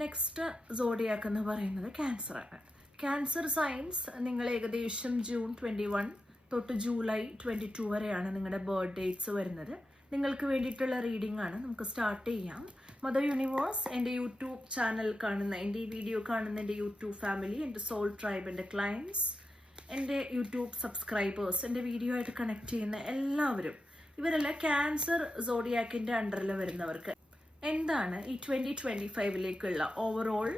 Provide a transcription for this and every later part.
Next zodiac എന്ന് പറയുന്നത് ക്യാൻസറാണ്. Cancer science നിങ്ങൾ ഏകദേശം ജൂൺ 21 തൊട്ട് ജൂലൈ 22 വരെയാണ് നിങ്ങളുടെ ബർത്ത് ഡേറ്റ്സ് വരുന്നത്. നിങ്ങൾക്ക് വേണ്ടിയിട്ടുള്ള റീഡിംഗ് ആണ്. നമുക്ക് സ്റ്റാർട്ട് ചെയ്യാം. മദർ യൂണിവേഴ്സ്, എൻ്റെ യൂട്യൂബ് ചാനൽ കാണുന്ന, എൻ്റെ ഈ വീഡിയോ കാണുന്ന എൻ്റെ യൂട്യൂബ് ഫാമിലി, എൻ്റെ സോൾ ട്രൈബ്, എൻ്റെ ക്ലയൻസ്, എൻ്റെ യൂട്യൂബ് സബ്സ്ക്രൈബേഴ്സ്, എൻ്റെ വീഡിയോ ആയിട്ട് കണക്ട് ചെയ്യുന്ന എല്ലാവരും, ഇവരെല്ലാം ക്യാൻസർ സോഡിയാക്കിൻ്റെ അണ്ടറിൽ വരുന്നവർക്ക് എന്താണ് ഈ 2025ലേക്കുള്ള ഓവറോൾ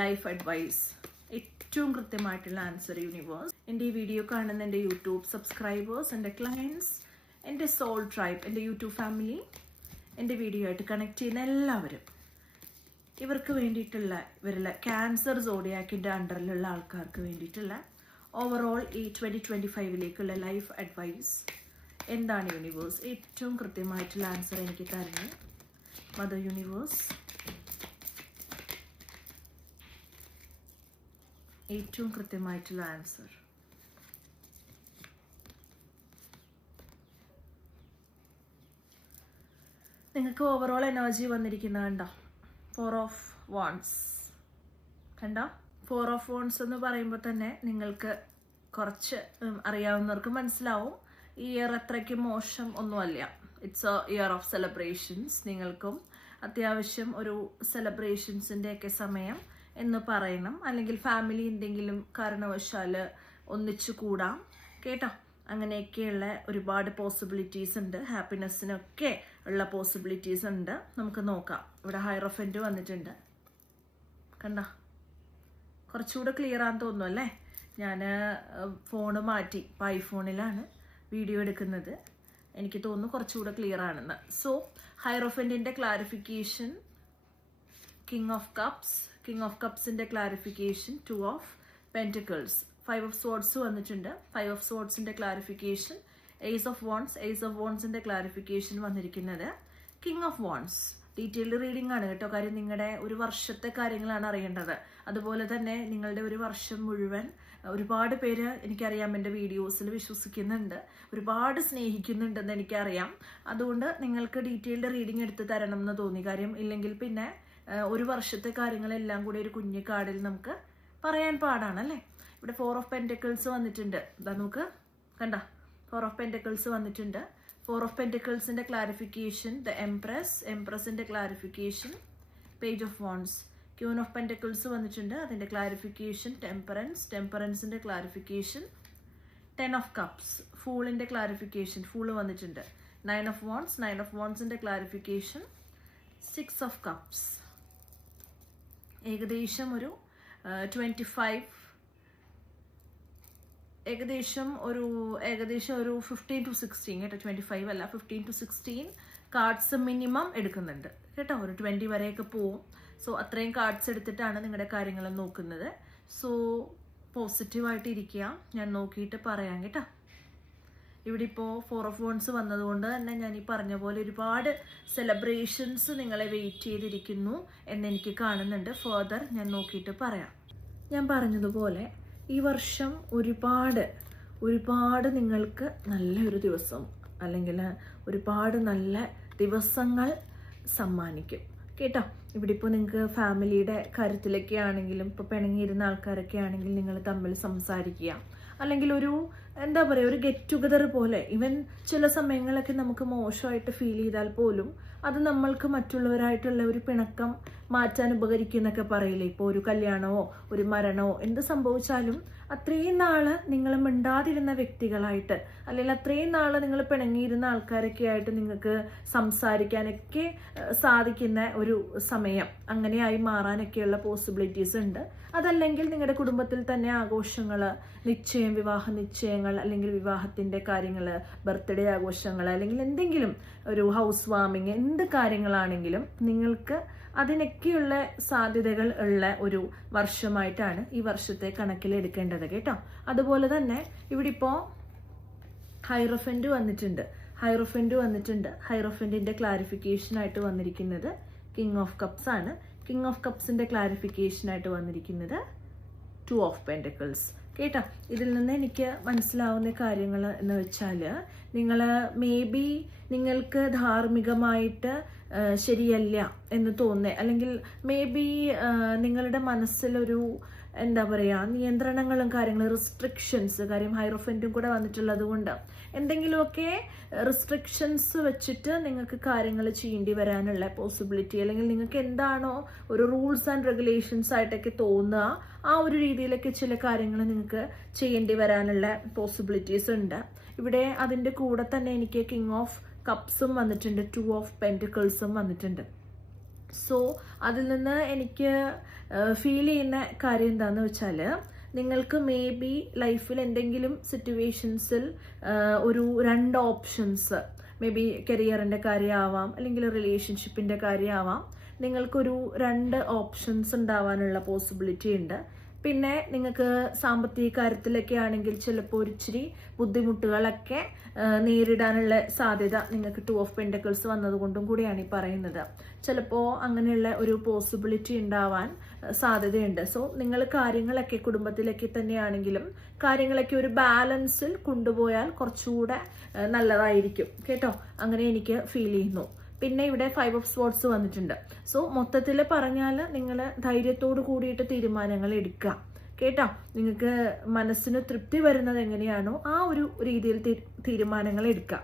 ലൈഫ് അഡ്വൈസ്? ഏറ്റവും കൃത്യമായിട്ടുള്ള ആൻസർ യൂണിവേഴ്സ്. എൻ്റെ ഈ വീഡിയോ കാണുന്ന എൻ്റെ യൂട്യൂബ് സബ്സ്ക്രൈബേഴ്സ്, എൻ്റെ ക്ലയൻസ്, എൻ്റെ സോൾ ട്രൈബ്, എൻ്റെ യൂട്യൂബ് ഫാമിലി, എൻ്റെ വീഡിയോ ആയിട്ട് കണക്ട് ചെയ്യുന്ന എല്ലാവരും, ഇവർക്ക് വേണ്ടിയിട്ടുള്ള, ഇവരുള്ള ക്യാൻസർ സോഡിയാക്കിൻ്റെ അണ്ടറിലുള്ള ആൾക്കാർക്ക് വേണ്ടിയിട്ടുള്ള ഓവറോൾ ഈ 2025ലേക്കുള്ള ലൈഫ് അഡ്വൈസ് എന്താണ് യൂണിവേഴ്സ്? ഏറ്റവും കൃത്യമായിട്ടുള്ള ആൻസർ എനിക്ക് തരുന്നത് മദർ യൂണിവേഴ്സ്. ഏറ്റവും കൃത്യമായിട്ടുള്ള ആൻസർ. നിങ്ങൾക്ക് ഓവറോൾ എനർജി വന്നിരിക്കുന്നത് കണ്ടോ? 4 ഓഫ് വാണ്ട്സ് കണ്ടോ? 4 ഓഫ് വാണ്ട്സ് എന്ന് പറയുമ്പോൾ തന്നെ നിങ്ങൾക്ക് കുറച്ച് അറിയാവുന്നവർക്ക് മനസ്സിലാവും ഈ ഇയർ അത്രയ്ക്ക് മോശം ഒന്നുമല്ല. It's A year of celebrations. നിങ്ങൾക്കും അത്യാവശ്യം ഒരു സെലിബ്രേഷൻസിൻ്റെ ഒക്കെ സമയം എന്ന് പറയണം. അല്ലെങ്കിൽ ഫാമിലി എന്തെങ്കിലും കാരണവശാൽ ഒന്നിച്ചു കൂടാം കേട്ടോ. അങ്ങനെയൊക്കെയുള്ള ഒരുപാട് പോസിബിലിറ്റീസ് ഉണ്ട്. ഹാപ്പിനെസ്സിനൊക്കെ ഉള്ള പോസിബിലിറ്റീസ് ഉണ്ട്. നമുക്ക് നോക്കാം. ഇവിടെ ഹൈറോഫന്റ് വന്നിട്ടുണ്ട് കണ്ട. കുറച്ചുകൂടെ ക്ലിയർ ആണെന്ന് തോന്നുന്നു അല്ലേ? ഞാൻ ഫോണ് മാറ്റി, ഇപ്പോൾ ഐഫോണിലാണ് വീഡിയോ എടുക്കുന്നത്. എനിക്ക് തോന്നുന്നു കുറച്ചുകൂടെ ക്ലിയർ ആണെന്ന്. സോ ഹൈറോഫന്റിന്റെ clarification, king of cups, king of കപ്സിന്റെ clarification 2 of pentacles, 5 of swords വന്നിട്ടുണ്ട്. 5 ഓഫ് സോർഡ്സിന്റെ clarification, ace of wands, ace of വോൺസിന്റെ ക്ലാരിഫിക്കേഷൻ വന്നിരിക്കുന്നത് king of wands. Detailed reading ആണ് കേട്ടോ. കാര്യം നിങ്ങളുടെ ഒരു വർഷത്തെ കാര്യങ്ങളാണ് അറിയേണ്ടത്. അതുപോലെ തന്നെ നിങ്ങളുടെ ഒരു വർഷം മുഴുവൻ ഒരുപാട് പേര് എനിക്കറിയാം എൻ്റെ വീഡിയോസിൽ വിശ്വസിക്കുന്നുണ്ട്, ഒരുപാട് സ്നേഹിക്കുന്നുണ്ടെന്ന് എനിക്കറിയാം. അതുകൊണ്ട് നിങ്ങൾക്ക് ഡീറ്റെയിൽഡ് റീഡിംഗ് എടുത്ത് തരണം എന്ന് തോന്നി. കാര്യം ഇല്ലെങ്കിൽ പിന്നെ ഒരു വർഷത്തെ കാര്യങ്ങളെല്ലാം കൂടി ഒരു കുഞ്ഞു കാർഡിൽ നമുക്ക് പറയാൻ പാടാണല്ലേ. ഇവിടെ 4 ഓഫ് പെന്റിക്കിൾസ് വന്നിട്ടുണ്ട്. ഇതാ നമുക്ക് കണ്ട, 4 ഓഫ് പെന്റിക്കിൾസ് വന്നിട്ടുണ്ട്. 4 ഓഫ് പെന്റിക്കിൾസിന്റെ ക്ലാരിഫിക്കേഷൻ ദ എംപ്രസ്, എംപ്രസിന്റെ clarification page of wands. Queen of pentacles വന്നിട്ടുണ്ട്, അതിന്റെ ക്ലാരിഫിക്കേഷൻ ടെമ്പറൻസ്, ടെമ്പറൻസിന്റെ ക്ലാരിഫിക്കേഷൻ 10 ഓഫ് കപ്സ്, ഫൂളിന്റെ ക്ലാരിഫിക്കേഷൻ, ഫൂള് വന്നിട്ടുണ്ട്. 9 ഓഫ് വാണ്ട്സ്, 9 ഓഫ് വാണ്ട്സിന്റെ ക്ലാരിഫിക്കേഷൻ 6 ഓഫ് കപ്സ്. ഏകദേശം ഒരു 25, ഏകദേശം ഒരു 15 to 16 കേട്ടോ. 25 അല്ല, 15 to 16 കാർഡ്സ് മിനിമം എടുക്കുന്നുണ്ട് കേട്ടോ. ഒരു 20 വരെയൊക്കെ പോവും. സോ അത്രയും കാർഡ്സ് എടുത്തിട്ടാണ് നിങ്ങളുടെ കാര്യങ്ങൾ നോക്കുന്നത്. സോ പോസിറ്റീവായിട്ട് ഇരിക്കുക. ഞാൻ നോക്കിയിട്ട് പറയാം കേട്ടോ. ഇവിടെ ഇപ്പോൾ 4 ഓഫ് വോൺസ് വന്നതുകൊണ്ട് തന്നെ ഞാൻ ഈ പറഞ്ഞ പോലെ ഒരുപാട് സെലിബ്രേഷൻസ് നിങ്ങളെ വെയിറ്റ് ചെയ്തിരിക്കുന്നു എന്നെനിക്ക് കാണുന്നുണ്ട്. ഫർദർ ഞാൻ നോക്കിയിട്ട് പറയാം. ഞാൻ പറഞ്ഞതുപോലെ ഈ വർഷം ഒരുപാട് നിങ്ങൾക്ക് നല്ലൊരു ദിവസം അല്ലെങ്കിൽ ഒരുപാട് നല്ല ദിവസങ്ങൾ സമ്മാനിക്കും കേട്ടോ. ഇവിടെ ഇപ്പോൾ നിങ്ങൾക്ക് ഫാമിലിയുടെ കാര്യത്തിലൊക്കെ ആണെങ്കിലും, ഇപ്പോൾ പിണങ്ങിയിരുന്ന ആൾക്കാരൊക്കെ ആണെങ്കിൽ നിങ്ങൾ തമ്മിൽ സംസാരിക്കുക, അല്ലെങ്കിൽ ഒരു എന്താ പറയുക, ഒരു ഗെറ്റ് ടുഗദർ പോലെ. ഇവൻ ചില സമയങ്ങളൊക്കെ നമുക്ക് മോശമായിട്ട് ഫീൽ ചെയ്താൽ പോലും അത് നമ്മൾക്ക് മറ്റുള്ളവരായിട്ടുള്ള ഒരു പിണക്കം മാറ്റാൻ ഉപകരിക്കുന്നൊക്കെ പറയില്ലേ. ഇപ്പോൾ ഒരു കല്യാണമോ ഒരു മരണമോ എന്ത് സംഭവിച്ചാലും അത്രയും നാള് നിങ്ങൾ മിണ്ടാതിരുന്ന വ്യക്തികളായിട്ട്, അല്ലെങ്കിൽ അത്രയും നാള് നിങ്ങൾ പിണങ്ങിയിരുന്ന ആൾക്കാരൊക്കെ ആയിട്ട് നിങ്ങൾക്ക് സംസാരിക്കാനൊക്കെ സാധിക്കുന്ന ഒരു സമയം അങ്ങനെയായി മാറാനൊക്കെയുള്ള പോസിബിലിറ്റീസ് ഉണ്ട്. അതല്ലെങ്കിൽ നിങ്ങളുടെ കുടുംബത്തിൽ തന്നെ ആഘോഷങ്ങൾ, നിശ്ചയം, വിവാഹ നിശ്ചയങ്ങൾ, അല്ലെങ്കിൽ വിവാഹത്തിന്റെ കാര്യങ്ങൾ, ബർത്ത്ഡേ ആഘോഷങ്ങൾ, അല്ലെങ്കിൽ എന്തെങ്കിലും ഒരു ഹൗസ് വാമിങ്, എന്ത് കാര്യങ്ങളാണെങ്കിലും നിങ്ങൾക്ക് അതിനൊക്കെയുള്ള സാധ്യതകൾ ഉള്ള ഒരു വർഷമായിട്ടാണ് ഈ വർഷത്തെ കണക്കിലെടുക്കേണ്ടത് കേട്ടോ. അതുപോലെ തന്നെ ഇവിടെ ഇപ്പോൾ ഹൈറോഫന്റ് വന്നിട്ടുണ്ട്. ഹൈറോഫന്റിന്റെ ക്ലാരിഫിക്കേഷൻ ആയിട്ട് വന്നിരിക്കുന്നത് കിങ് ഓഫ് കപ്സ് ആണ്. കിങ് ഓഫ് കപ്സിന്റെ ക്ലാരിഫിക്കേഷൻ ആയിട്ട് വന്നിരിക്കുന്നത് 2 ഓഫ് പെന്റിക്കിൾസ് കേട്ടോ. ഇതിൽ നിന്ന് എനിക്ക് മനസ്സിലാവുന്ന കാര്യങ്ങൾ എന്ന് വെച്ചാൽ, നിങ്ങൾ മേ ബി നിങ്ങൾക്ക് ധാർമ്മികമായിട്ട് ശരിയല്ല എന്ന് തോന്നുന്നത്, അല്ലെങ്കിൽ മേ ബി നിങ്ങളുടെ മനസ്സിലൊരു എന്താ പറയുക നിയന്ത്രണങ്ങളും കാര്യങ്ങളും റിസ്ട്രിക്ഷൻസ്, കാര്യം ഹൈറോഫൻറ്റും കൂടെ വന്നിട്ടുള്ളത് കൊണ്ട് എന്തെങ്കിലുമൊക്കെ റിസ്ട്രിക്ഷൻസ് വെച്ചിട്ട് നിങ്ങൾക്ക് കാര്യങ്ങൾ ചെയ്യേണ്ടി വരാനുള്ള പോസിബിലിറ്റി, അല്ലെങ്കിൽ നിങ്ങൾക്ക് എന്താണോ ഒരു റൂൾസ് ആൻഡ് റെഗുലേഷൻസ് ആയിട്ടൊക്കെ തോന്നുക ആ ഒരു രീതിയിലൊക്കെ ചില കാര്യങ്ങൾ നിങ്ങൾക്ക് ചെയ്യേണ്ടി വരാനുള്ള പോസിബിലിറ്റീസ് ഉണ്ട് ഇവിടെ. അതിൻ്റെ കൂടെ തന്നെ എനിക്ക് കിങ് ഓഫ് കപ്സും വന്നിട്ടുണ്ട്, 2 ഓഫ് പെൻറ്റിക്കിൾസും വന്നിട്ടുണ്ട്. സോ അതിൽ നിന്ന് എനിക്ക് ഫീൽ ചെയ്യുന്ന കാര്യം എന്താണെന്ന് വെച്ചാൽ നിങ്ങൾക്ക് മേ ബി ലൈഫിൽ എന്തെങ്കിലും സിറ്റുവേഷൻസിൽ ഒരു 2 ഓപ്ഷൻസ്, മേ ബി കരിയറിൻ്റെ കാര്യമാവാം അല്ലെങ്കിൽ റിലേഷൻഷിപ്പിൻ്റെ കാര്യമാവാം, നിങ്ങൾക്കൊരു 2 ഓപ്ഷൻസ് ഉണ്ടാവാനുള്ള പോസിബിലിറ്റി ഉണ്ട്. പിന്നെ നിങ്ങൾക്ക് സാമ്പത്തിക കാര്യത്തിലൊക്കെ ആണെങ്കിൽ ചിലപ്പോൾ ഒരിച്ചിരി ബുദ്ധിമുട്ടുകളൊക്കെ നേരിടാനുള്ള സാധ്യത നിങ്ങൾക്ക് 2 ഓഫ് പെൻറ്റക്കിൾസ് വന്നതുകൊണ്ടും കൂടിയാണ് ഈ പറയുന്നത്. ചിലപ്പോൾ അങ്ങനെയുള്ള ഒരു പോസിബിലിറ്റി ഉണ്ടാവാൻ സാധ്യതയുണ്ട്. സോ നിങ്ങൾ കാര്യങ്ങളൊക്കെ കുടുംബത്തിലൊക്കെ തന്നെയാണെങ്കിലും കാര്യങ്ങളൊക്കെ ഒരു ബാലൻസിൽ കൊണ്ടുപോയാൽ കുറച്ചുകൂടെ നല്ലതായിരിക്കും കേട്ടോ, അങ്ങനെ എനിക്ക് ഫീൽ ചെയ്യുന്നു. പിന്നെ ഇവിടെ 5 ഓഫ് സ്പോർട്സ് വന്നിട്ടുണ്ട്. സോ മൊത്തത്തിൽ പറഞ്ഞാൽ നിങ്ങൾ ധൈര്യത്തോട് കൂടിയിട്ട് തീരുമാനങ്ങൾ എടുക്കുക കേട്ടോ. നിങ്ങൾക്ക് മനസ്സിന് തൃപ്തി വരുന്നത് എങ്ങനെയാണോ ആ ഒരു രീതിയിൽ തീരുമാനങ്ങൾ എടുക്കുക.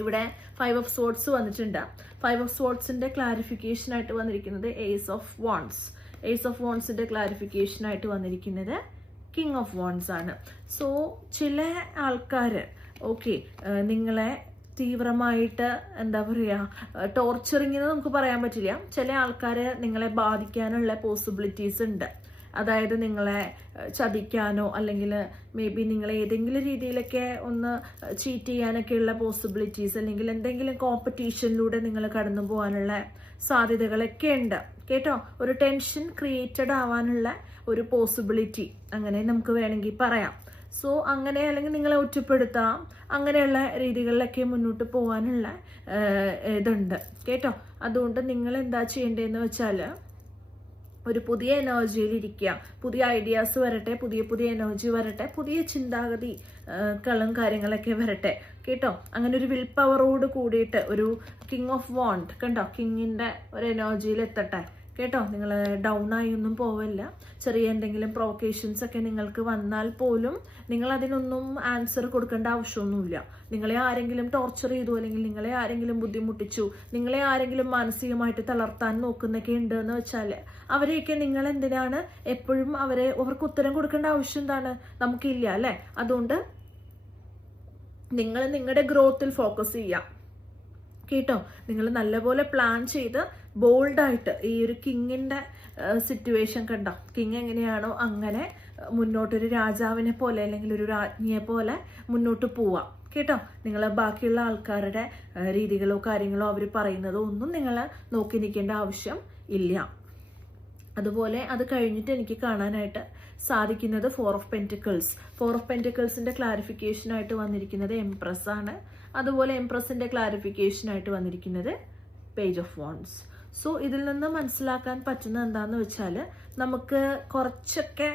ഇവിടെ 5 ഓഫ് സ്പോർട്സ് വന്നിട്ടുണ്ട്. 5 ഓഫ് സ്പോർട്സിന്റെ ക്ലാരിഫിക്കേഷൻ ആയിട്ട് വന്നിരിക്കുന്നത് ace of wands. Ace of വാണ്ട്സിന്റെ ക്ലാരിഫിക്കേഷൻ ആയിട്ട് വന്നിരിക്കുന്നത് കിങ് ഓഫ് വാണ്ട്സ് ആണ്. സോ ചില ആൾക്കാർ നിങ്ങളെ തീവ്രമായിട്ട് എന്താ പറയുക ടോർച്ചറിങ് എന്ന് നമുക്ക് പറയാൻ പറ്റില്ല. ചില ആൾക്കാർ നിങ്ങളെ ബാധിക്കാനുള്ള പോസിബിലിറ്റീസ് ഉണ്ട്. അതായത് നിങ്ങളെ ചതിക്കാനോ അല്ലെങ്കിൽ മേ ബി നിങ്ങളെ ഏതെങ്കിലും രീതിയിലൊക്കെ ഒന്ന് ചീറ്റ് ചെയ്യാനൊക്കെയുള്ള പോസിബിലിറ്റീസ്, അല്ലെങ്കിൽ എന്തെങ്കിലും കോമ്പറ്റീഷനിലൂടെ നിങ്ങൾ കടന്നു പോകാനുള്ള സാധ്യതകളൊക്കെ ഉണ്ട് കേട്ടോ. ഒരു ടെൻഷൻ ക്രിയേറ്റഡ് ആവാനുള്ള ഒരു പോസിബിലിറ്റി അങ്ങനെ നമുക്ക് വേണമെങ്കിൽ പറയാം. സോ അങ്ങനെ അല്ലെങ്കിൽ നിങ്ങളെ ഒറ്റപ്പെടുത്താം, അങ്ങനെയുള്ള രീതികളിലൊക്കെ മുന്നോട്ട് പോകാനുള്ള ഇതുണ്ട് കേട്ടോ. അതുകൊണ്ട് നിങ്ങൾ എന്താ ചെയ്യേണ്ടതെന്ന് വെച്ചാൽ ഒരു പുതിയ എനർജിയിൽ ഇരിക്കുക, പുതിയ ഐഡിയാസ് വരട്ടെ, പുതിയ എനർജി വരട്ടെ, പുതിയ ചിന്താഗതി കളും കാര്യങ്ങളൊക്കെ വരട്ടെ കേട്ടോ. അങ്ങനെ ഒരു വിൽ പവറോട് കൂടിയിട്ട് ഒരു കിങ് ഓഫ് വാണ്ട് കണ്ടോ, കിങ്ങിൻ്റെ ഒരു എനർജിയിൽ എത്തട്ടെ കേട്ടോ. നിങ്ങൾ ഡൗൺ ആയി ഒന്നും പോവില്ല. ചെറിയ എന്തെങ്കിലും പ്രൊവക്കേഷൻസ് ഒക്കെ നിങ്ങൾക്ക് വന്നാൽ പോലും നിങ്ങൾ അതിനൊന്നും ആൻസർ കൊടുക്കേണ്ട ആവശ്യമൊന്നുമില്ല. നിങ്ങളെ ആരെങ്കിലും ടോർച്ചർ ചെയ്തു, അല്ലെങ്കിൽ നിങ്ങളെ ആരെങ്കിലും ബുദ്ധിമുട്ടിച്ചു, നിങ്ങളെ ആരെങ്കിലും മാനസികമായിട്ട് തളർത്താൻ നോക്കുന്നൊക്കെ ഉണ്ട് എന്ന് വെച്ചാൽ അവരെയൊക്കെ നിങ്ങൾ എന്തിനാണ് എപ്പോഴും അവർക്ക് ഉത്തരം കൊടുക്കേണ്ട ആവശ്യം എന്താണ്? നമുക്കില്ല അല്ലേ. അതുകൊണ്ട് നിങ്ങൾ നിങ്ങളുടെ ഗ്രോത്തിൽ ഫോക്കസ് ചെയ്യാം കേട്ടോ. നിങ്ങൾ നല്ലപോലെ പ്ലാൻ ചെയ്ത് ബോൾഡായിട്ട് ഈ ഒരു കിങ്ങിൻ്റെ സിറ്റുവേഷൻ കണ്ടോ, കിങ് എങ്ങനെയാണോ അങ്ങനെ മുന്നോട്ടൊരു രാജാവിനെ പോലെ അല്ലെങ്കിൽ ഒരു രാജ്ഞിയെ പോലെ മുന്നോട്ട് പോവാം കേട്ടോ. നിങ്ങൾ ബാക്കിയുള്ള ആൾക്കാരുടെ രീതികളോ കാര്യങ്ങളോ അവർ പറയുന്നതോ ഒന്നും നിങ്ങൾ നോക്കി നിൽക്കേണ്ട ആവശ്യം ഇല്ല. അതുപോലെ അത് കഴിഞ്ഞിട്ട് എനിക്ക് കാണാനായിട്ട് സാധിക്കുന്നത് 4 ഓഫ് പെൻറ്റിക്കിൾസ്. 4 ഓഫ് പെൻറ്റിക്കിൾസിന്റെ ക്ലാരിഫിക്കേഷൻ ആയിട്ട് വന്നിരിക്കുന്നത് എംപ്രസ് ആണ്. അതുപോലെ എംപ്രസിന്റെ ക്ലാരിഫിക്കേഷൻ ആയിട്ട് വന്നിരിക്കുന്നത് പേജ് ഓഫ് വാണ്ട്സ്. സോ ഇതിൽ നിന്ന് മനസ്സിലാക്കാൻ പറ്റുന്നത് എന്താന്ന് വെച്ചാൽ നമുക്ക് കുറച്ചൊക്കെ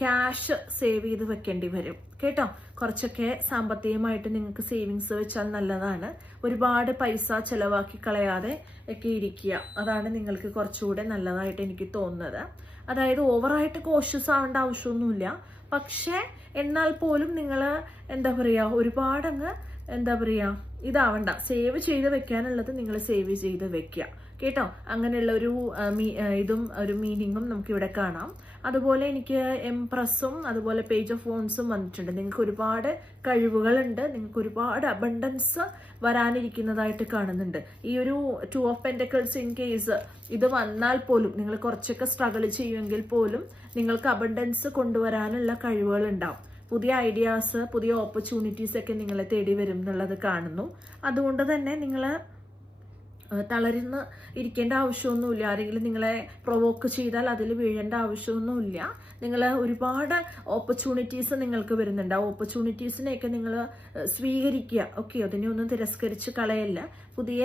ക്യാഷ് സേവ് ചെയ്ത് വെക്കേണ്ടി വരും കേട്ടോ. കുറച്ചൊക്കെ സാമ്പത്തികമായിട്ട് നിങ്ങൾക്ക് സേവിങ്സ് വെച്ചാൽ നല്ലതാണ്. ഒരുപാട് പൈസ ചെലവാക്കി കളയാതെ ഒക്കെ ഇരിക്കുക, അതാണ് നിങ്ങൾക്ക് കുറച്ചുകൂടെ നല്ലതായിട്ട് എനിക്ക് തോന്നുന്നത്. അതായത് ഓവറായിട്ട് കോഷ്യസ് ആവേണ്ട ആവശ്യമൊന്നുമില്ല, പക്ഷേ എന്നാൽ പോലും നിങ്ങൾ എന്താ പറയുക ഒരുപാടങ്ങ് എന്താ പറയുക ഇതാവണ്ട. സേവ് ചെയ്ത് വെക്കാനുള്ളത് നിങ്ങൾ സേവ് ചെയ്ത് വെക്കുക കേട്ടോ. അങ്ങനെയുള്ള ഒരു ഇതും ഒരു മീനിങ്ങും നമുക്കിവിടെ കാണാം. അതുപോലെ എനിക്ക് എംപ്രസും അതുപോലെ പേജ് ഓഫ് വാണ്ട്സും വന്നിട്ടുണ്ട്. നിങ്ങൾക്ക് ഒരുപാട് കഴിവുകളുണ്ട്, നിങ്ങൾക്ക് ഒരുപാട് അബണ്ടൻസ് വരാനിരിക്കുന്നതായിട്ട് കാണുന്നുണ്ട്. ഈ ഒരു 2 ഓഫ് പെൻറ്റക്കിൾസ് ഇൻ കേസ് ഇത് വന്നാൽ പോലും നിങ്ങൾ കുറച്ചൊക്കെ സ്ട്രഗിൾ ചെയ്യുമെങ്കിൽ പോലും നിങ്ങൾക്ക് അബണ്ടൻസ് കൊണ്ടുവരാനുള്ള കഴിവുകൾ ഉണ്ടാവും. പുതിയ ഐഡിയാസ്, പുതിയ ഓപ്പർച്യൂണിറ്റീസ് ഒക്കെ നിങ്ങളെ തേടി വരും എന്നുള്ളത് കാണുന്നു. അതുകൊണ്ട് തന്നെ നിങ്ങൾ തളർന്ന് ഇരിക്കേണ്ട ആവശ്യമൊന്നുമില്ല. ആരെങ്കിലും നിങ്ങളെ പ്രൊവോക്ക് ചെയ്താൽ അതിൽ വീഴേണ്ട ആവശ്യമൊന്നുമില്ല. നിങ്ങൾ ഒരുപാട് ഓപ്പർച്യൂണിറ്റീസ് നിങ്ങൾക്ക് വരുന്നുണ്ട്. ആ ഓപ്പർച്യൂണിറ്റീസിനെയൊക്കെ നിങ്ങൾ സ്വീകരിക്കുക. ഓക്കെ, അതിനെ ഒന്നും തിരസ്കരിച്ച് കളയല്ല. പുതിയ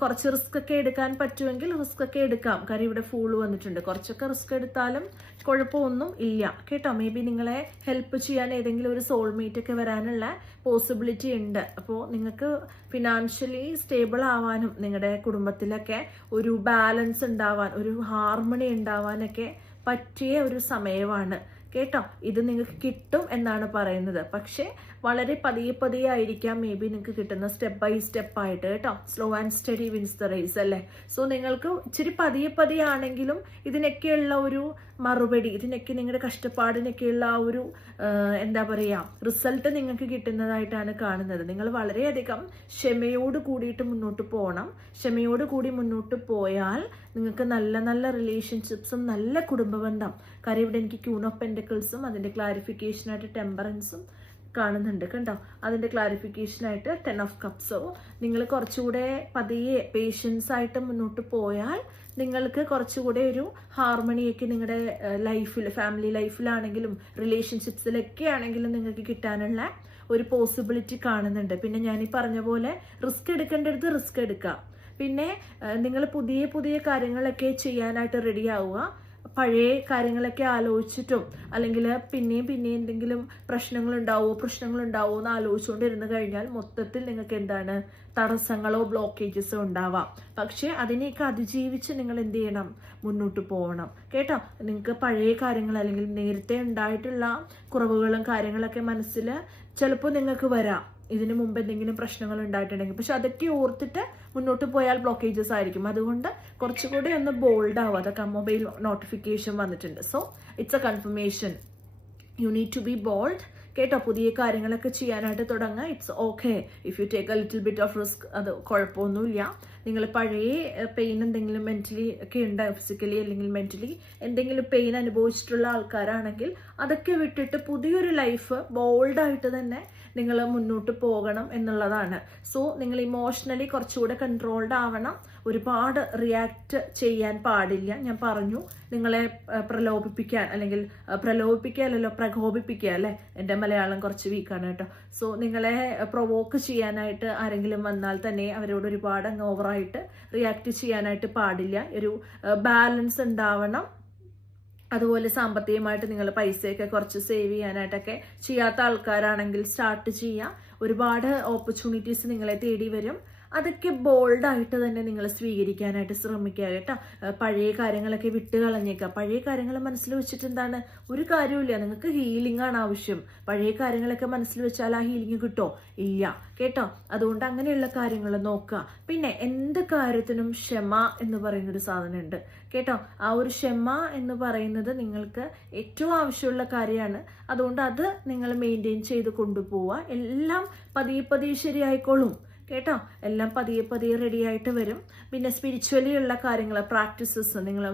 കുറച്ച് റിസ്ക് ഒക്കെ എടുക്കാൻ പറ്റുമെങ്കിൽ റിസ്ക് ഒക്കെ എടുക്കാം. കാര്യം ഇവിടെ ഫൂൾ വന്നിട്ടുണ്ട്. കുറച്ചൊക്കെ റിസ്ക് എടുത്താലും കുഴപ്പമൊന്നും ഇല്ല കേട്ടോ. മേ ബി നിങ്ങളെ ഹെൽപ്പ് ചെയ്യാൻ ഏതെങ്കിലും ഒരു സോൾമേറ്റ് ഒക്കെ വരാനുള്ള പോസിബിലിറ്റി ഉണ്ട്. അപ്പോൾ നിങ്ങൾക്ക് ഫിനാൻഷ്യലി സ്റ്റേബിൾ ആവാനും നിങ്ങളുടെ കുടുംബത്തിലൊക്കെ ഒരു ബാലൻസ് ഉണ്ടാവാൻ, ഒരു ഹാർമണി ഉണ്ടാവാനൊക്കെ പറ്റിയ ഒരു സമയമാണ് കേട്ടോ. ഇത് നിങ്ങൾക്ക് കിട്ടും എന്നാണ് പറയുന്നത്. പക്ഷേ വളരെ പതിയെ ആയിരിക്കാം മേ ബി നിങ്ങൾക്ക് കിട്ടുന്ന, സ്റ്റെപ്പ് ബൈ സ്റ്റെപ്പ് ആയിട്ട് കേട്ടോ. Slow and steady wins the race അല്ലേ. സോ നിങ്ങൾക്ക് ഇച്ചിരി പതിയെ ആണെങ്കിലും ഇതിനൊക്കെയുള്ള ഒരു മറുപടി, ഇതിനൊക്കെ നിങ്ങളുടെ കഷ്ടപ്പാടിനൊക്കെയുള്ള ആ ഒരു എന്താ പറയുക, റിസൾട്ട് നിങ്ങൾക്ക് കിട്ടുന്നതായിട്ടാണ് കാണുന്നത്. നിങ്ങൾ വളരെയധികം ക്ഷമയോട് കൂടിയിട്ട് മുന്നോട്ട് പോകണം. ക്ഷമയോട് കൂടി മുന്നോട്ട് പോയാൽ നിങ്ങൾക്ക് നല്ല നല്ല റിലേഷൻഷിപ്സും നല്ല കുടുംബബന്ധം. കാര്യം ഇവിടെ എനിക്ക് ക്യൂൺ ഓഫ് പെൻറ്റക്കിൾസും അതിൻ്റെ ക്ലാരിഫിക്കേഷനായിട്ട് ടെമ്പറൻസും കാണുന്നുണ്ട് കണ്ടോ. അതിൻ്റെ ക്ലാരിഫിക്കേഷനായിട്ട് 10 ഓഫ് കപ്സോ. നിങ്ങൾ കുറച്ചുകൂടെ പതിയെ പേഷ്യൻസ് ആയിട്ട് മുന്നോട്ട് പോയാൽ നിങ്ങൾക്ക് കുറച്ചുകൂടെ ഒരു ഹാർമണിയൊക്കെ നിങ്ങളുടെ ലൈഫിൽ, ഫാമിലി ലൈഫിലാണെങ്കിലും റിലേഷൻഷിപ്സിലൊക്കെ ആണെങ്കിലും നിങ്ങൾക്ക് കിട്ടാനുള്ള ഒരു പോസിബിലിറ്റി കാണുന്നുണ്ട്. പിന്നെ ഞാൻ ഈ പറഞ്ഞ പോലെ റിസ്ക് എടുക്കേണ്ടടുത്ത് റിസ്ക് എടുക്കാം. പിന്നെ നിങ്ങൾ പുതിയ കാര്യങ്ങളൊക്കെ ചെയ്യാനായിട്ട് റെഡി ആവുക. പഴയ കാര്യങ്ങളൊക്കെ ആലോചിച്ചിട്ടും അല്ലെങ്കിൽ പിന്നെയും എന്തെങ്കിലും പ്രശ്നങ്ങളുണ്ടാവോ എന്ന് ആലോചിച്ചുകൊണ്ടിരുന്നു കഴിഞ്ഞാൽ മൊത്തത്തിൽ നിങ്ങൾക്ക് എന്താണ്, തടസ്സങ്ങളോ ബ്ലോക്കേജസോ ഉണ്ടാവാം. പക്ഷെ അതിനെയൊക്കെ അതിജീവിച്ച് നിങ്ങൾ എന്ത് ചെയ്യണം, മുന്നോട്ട് പോകണം കേട്ടോ. നിങ്ങൾക്ക് പഴയ കാര്യങ്ങൾ അല്ലെങ്കിൽ നേരത്തെ ഉണ്ടായിട്ടുള്ള കുറവുകളും കാര്യങ്ങളൊക്കെ മനസ്സിൽ ചിലപ്പോൾ നിങ്ങൾക്ക് വരാം, ഇതിനു മുമ്പ് എന്തെങ്കിലും പ്രശ്നങ്ങൾ ഉണ്ടായിട്ടുണ്ടെങ്കിൽ. പക്ഷെ അതൊക്കെ ഓർത്തിട്ട് മുന്നോട്ട് പോയാൽ ബ്ലോക്കേജസ് ആയിരിക്കും. അതുകൊണ്ട് കുറച്ചുകൂടി ഒന്ന് ബോൾഡ് ആവുക. അതൊക്കെ മൊബൈൽ നോട്ടിഫിക്കേഷൻ വന്നിട്ടുണ്ട്. So it's a confirmation, you need to be bold കേട്ടോ. പുതിയ കാര്യങ്ങളൊക്കെ ചെയ്യാനായിട്ട് തുടങ്ങുക. It's okay if you take a little bit of risk. അത് കുഴപ്പമൊന്നുമില്ല. നിങ്ങൾ പഴയ പെയിൻ എന്തെങ്കിലും മെന്റലി ഒക്കെ ഉണ്ട്, ഫിസിക്കലി അല്ലെങ്കിൽ മെന്റലി എന്തെങ്കിലും പെയിൻ അനുഭവിച്ചിട്ടുള്ള ആൾക്കാരാണെങ്കിൽ അതൊക്കെ വിട്ടിട്ട് പുതിയൊരു ലൈഫ് ബോൾഡായിട്ട് തന്നെ നിങ്ങൾ മുന്നോട്ട് പോകണം എന്നുള്ളതാണ്. സോ നിങ്ങൾ ഇമോഷണലി കുറച്ചുകൂടെ കൺട്രോൾഡ് ആവണം. ഒരുപാട് റിയാക്ട് ചെയ്യാൻ പാടില്ല. ഞാൻ പറഞ്ഞു നിങ്ങളെ പ്രലോഭിപ്പിക്കാൻ, അല്ലെങ്കിൽ പ്രകോപിപ്പിക്കുക അല്ലേ. എൻ്റെ മലയാളം കുറച്ച് വീക്കാണ് കേട്ടോ. സോ നിങ്ങളെ പ്രൊവോക്ക് ചെയ്യാനായിട്ട് ആരെങ്കിലും വന്നാൽ തന്നെ അവരോട് ഒരുപാട് അങ്ങ് ഓവറായിട്ട് റിയാക്ട് ചെയ്യാനായിട്ട് പാടില്ല. ഒരു ബാലൻസ് ഉണ്ടാവണം. അതുപോലെ സാമ്പത്തികമായിട്ട് നിങ്ങൾ പൈസയൊക്കെ കുറച്ച് സേവ് ചെയ്യാനായിട്ടൊക്കെ ചെയ്യാത്ത ആൾക്കാരാണെങ്കിൽ സ്റ്റാർട്ട് ചെയ്യുക. ഒരുപാട് ഓപ്പർച്യൂണിറ്റീസ് നിങ്ങളെ തേടി വരും. അതൊക്കെ ബോൾഡായിട്ട് തന്നെ നിങ്ങൾ സ്വീകരിക്കാനായിട്ട് ശ്രമിക്കുക കേട്ടോ. പഴയ കാര്യങ്ങളൊക്കെ വിട്ട് കളഞ്ഞേക്കുക. പഴയ കാര്യങ്ങൾ മനസ്സിൽ വെച്ചിട്ട് എന്താണ്, ഒരു കാര്യമില്ല. നിങ്ങൾക്ക് ഹീലിംഗ് ആണ് ആവശ്യം. പഴയ കാര്യങ്ങളൊക്കെ മനസ്സിൽ വെച്ചാൽ ആ ഹീലിംഗ് കിട്ടോ? ഇല്ല കേട്ടോ. അതുകൊണ്ട് അങ്ങനെയുള്ള കാര്യങ്ങൾ നോക്കുക. പിന്നെ എന്ത് കാര്യത്തിനും ക്ഷമ എന്ന് പറയുന്നൊരു സാധനമുണ്ട് കേട്ടോ. ആ ഒരു ക്ഷമ എന്ന് പറയുന്നത് നിങ്ങൾക്ക് ഏറ്റവും ആവശ്യമുള്ള കാര്യമാണ്. അതുകൊണ്ട് അത് നിങ്ങൾ മെയിൻറ്റെയിൻ ചെയ്ത് കൊണ്ടുപോവുക. എല്ലാം പതിയെ ശരിയായിക്കോളും കേട്ടോ. എല്ലാം പതിയെ റെഡി ആയിട്ട് വരും. പിന്നെ സ്പിരിച്വലി ഉള്ള കാര്യങ്ങൾ, പ്രാക്ടീസസ്, നിങ്ങൾ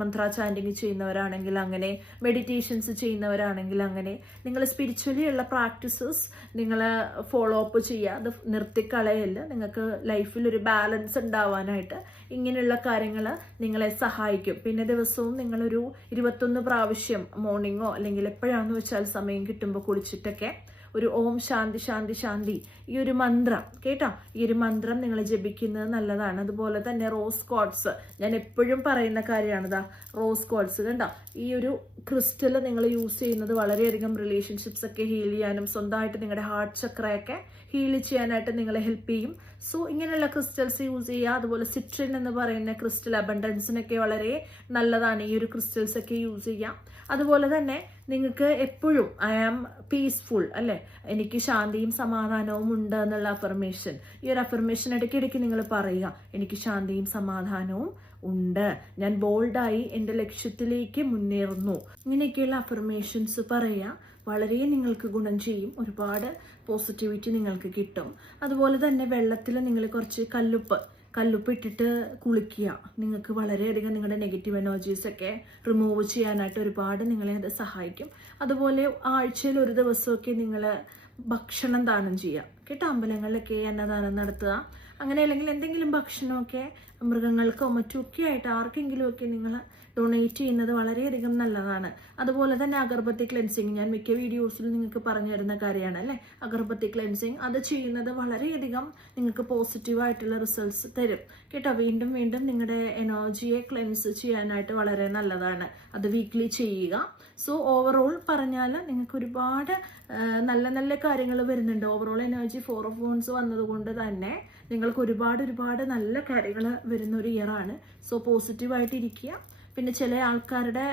മന്ത്ര ചാൻഡിങ് ചെയ്യുന്നവരാണെങ്കിൽ അങ്ങനെ, മെഡിറ്റേഷൻസ് ചെയ്യുന്നവരാണെങ്കിൽ അങ്ങനെ, നിങ്ങൾ സ്പിരിച്വലി ഉള്ള പ്രാക്ടീസസ് നിങ്ങൾ ഫോളോ അപ്പ് ചെയ്യുക. അത് നിർത്തിക്കളയല്ല. നിങ്ങൾക്ക് ലൈഫിൽ ഒരു ബാലൻസ് ഉണ്ടാവാനായിട്ട് ഇങ്ങനെയുള്ള കാര്യങ്ങൾ നിങ്ങളെ സഹായിക്കും. പിന്നെ ദിവസവും നിങ്ങളൊരു 21 പ്രാവശ്യം മോർണിംഗോ അല്ലെങ്കിൽ എപ്പോഴാണെന്ന് വെച്ചാൽ സമയം കിട്ടുമ്പോൾ കുളിച്ചിട്ടൊക്കെ ഒരു ഓം ശാന്തി ശാന്തി ശാന്തി ഈ ഒരു മന്ത്രം കേട്ടോ, ഈ ഒരു മന്ത്രം നിങ്ങൾ ജപിക്കുന്നത് നല്ലതാണ്. അതുപോലെ തന്നെ റോസ് ക്വാർട്സ്, ഞാൻ എപ്പോഴും പറയുന്ന കാര്യമാണിതാ റോസ് ക്വാർട്സ് കണ്ടോ. ഈ ഒരു ക്രിസ്റ്റൽ നിങ്ങൾ യൂസ് ചെയ്യുന്നത് വളരെയധികം റിലേഷൻഷിപ്സ് ഒക്കെ ഹീൽ ചെയ്യാനും സ്വന്തമായിട്ട് നിങ്ങളുടെ ഹാർട്ട് ചക്രയൊക്കെ ഹീൽ ചെയ്യാനായിട്ട് നിങ്ങളെ ഹെൽപ്പ് ചെയ്യും. സോ ഇങ്ങനെയുള്ള ക്രിസ്റ്റൽസ് യൂസ് ചെയ്യുക. അതുപോലെ സിട്രിൻ എന്ന് പറയുന്ന ക്രിസ്റ്റൽ അബണ്ടൻസിനൊക്കെ വളരെ നല്ലതാണ് ഈ ഒരു ക്രിസ്റ്റൽസ് ഒക്കെ യൂസ് ചെയ്യാം. അതുപോലെ തന്നെ നിങ്ങൾക്ക് എപ്പോഴും ഐ ആം പീസ്ഫുൾ അല്ലേ, എനിക്ക് ശാന്തിയും സമാധാനവും ഉണ്ട് എന്നുള്ള അഫർമേഷൻ, ഈ ഒരു അഫർമേഷൻ ഇടയ്ക്കിടയ്ക്ക് നിങ്ങൾ പറയുക. എനിക്ക് ശാന്തിയും സമാധാനവും ഉണ്ട്, ഞാൻ ബോൾഡായി എൻ്റെ ലക്ഷ്യത്തിലേക്ക് മുന്നേറുന്നു. ഇങ്ങനെയൊക്കെയുള്ള അഫർമേഷൻസ് പറയുക. വളരെ നിങ്ങൾക്ക് ഗുണം ചെയ്യും. ഒരുപാട് പോസിറ്റിവിറ്റി നിങ്ങൾക്ക് കിട്ടും. അതുപോലെ തന്നെ വെള്ളത്തിൽ നിങ്ങൾ കുറച്ച് കല്ലുപ്പ് ഇട്ടിട്ട് കുളിക്കുക. നിങ്ങൾക്ക് വളരെയധികം നിങ്ങളുടെ നെഗറ്റീവ് എനർജീസ് ഒക്കെ റിമൂവ് ചെയ്യാനായിട്ട് ഒരുപാട് നിങ്ങളെ അത് സഹായിക്കും. അതുപോലെ ആഴ്ചയിൽ ഒരു ദിവസമൊക്കെ നിങ്ങൾ ഭക്ഷണം ദാനം ചെയ്യുക കേട്ടോ. അമ്പലങ്ങളിലൊക്കെ അന്നദാനം നടത്തുക. അങ്ങനെ അല്ലെങ്കിൽ എന്തെങ്കിലും ഭക്ഷണമൊക്കെ മൃഗങ്ങൾക്കോ മറ്റൊക്കെ ആയിട്ട് ആർക്കെങ്കിലുമൊക്കെ നിങ്ങൾ ഡൊണേറ്റ് ചെയ്യുന്നത് വളരെയധികം നല്ലതാണ്. അതുപോലെ തന്നെ അഗർബത്തി ക്ലെൻസിങ് ഞാൻ മിക്ക വീഡിയോസിലും നിങ്ങൾക്ക് പറഞ്ഞു തരുന്ന കാര്യമാണ് അല്ലേ. അഗർബത്തി ക്ലെൻസിങ് അത് ചെയ്യുന്നത് വളരെയധികം നിങ്ങൾക്ക് പോസിറ്റീവായിട്ടുള്ള റിസൾട്ട്സ് തരും കേട്ടോ. വീണ്ടും വീണ്ടും നിങ്ങളുടെ എനർജിയെ ക്ലെൻസ് ചെയ്യാനായിട്ട് വളരെ നല്ലതാണ്. അത് വീക്ക്ലി ചെയ്യുക. സോ ഓവറോൾ പറഞ്ഞാൽ നിങ്ങൾക്ക് ഒരുപാട് നല്ല നല്ല കാര്യങ്ങൾ വരുന്നുണ്ട്. ഓവറോൾ എനർജി 4 of Wands വന്നതുകൊണ്ട് തന്നെ നിങ്ങൾക്ക് ഒരുപാട് നല്ല കാര്യങ്ങൾ വരുന്ന ഒരു ഇയറാണ്. സോ പോസിറ്റീവായിട്ടിരിക്കുക. പിന്നെ ചില ആൾക്കാരുടെ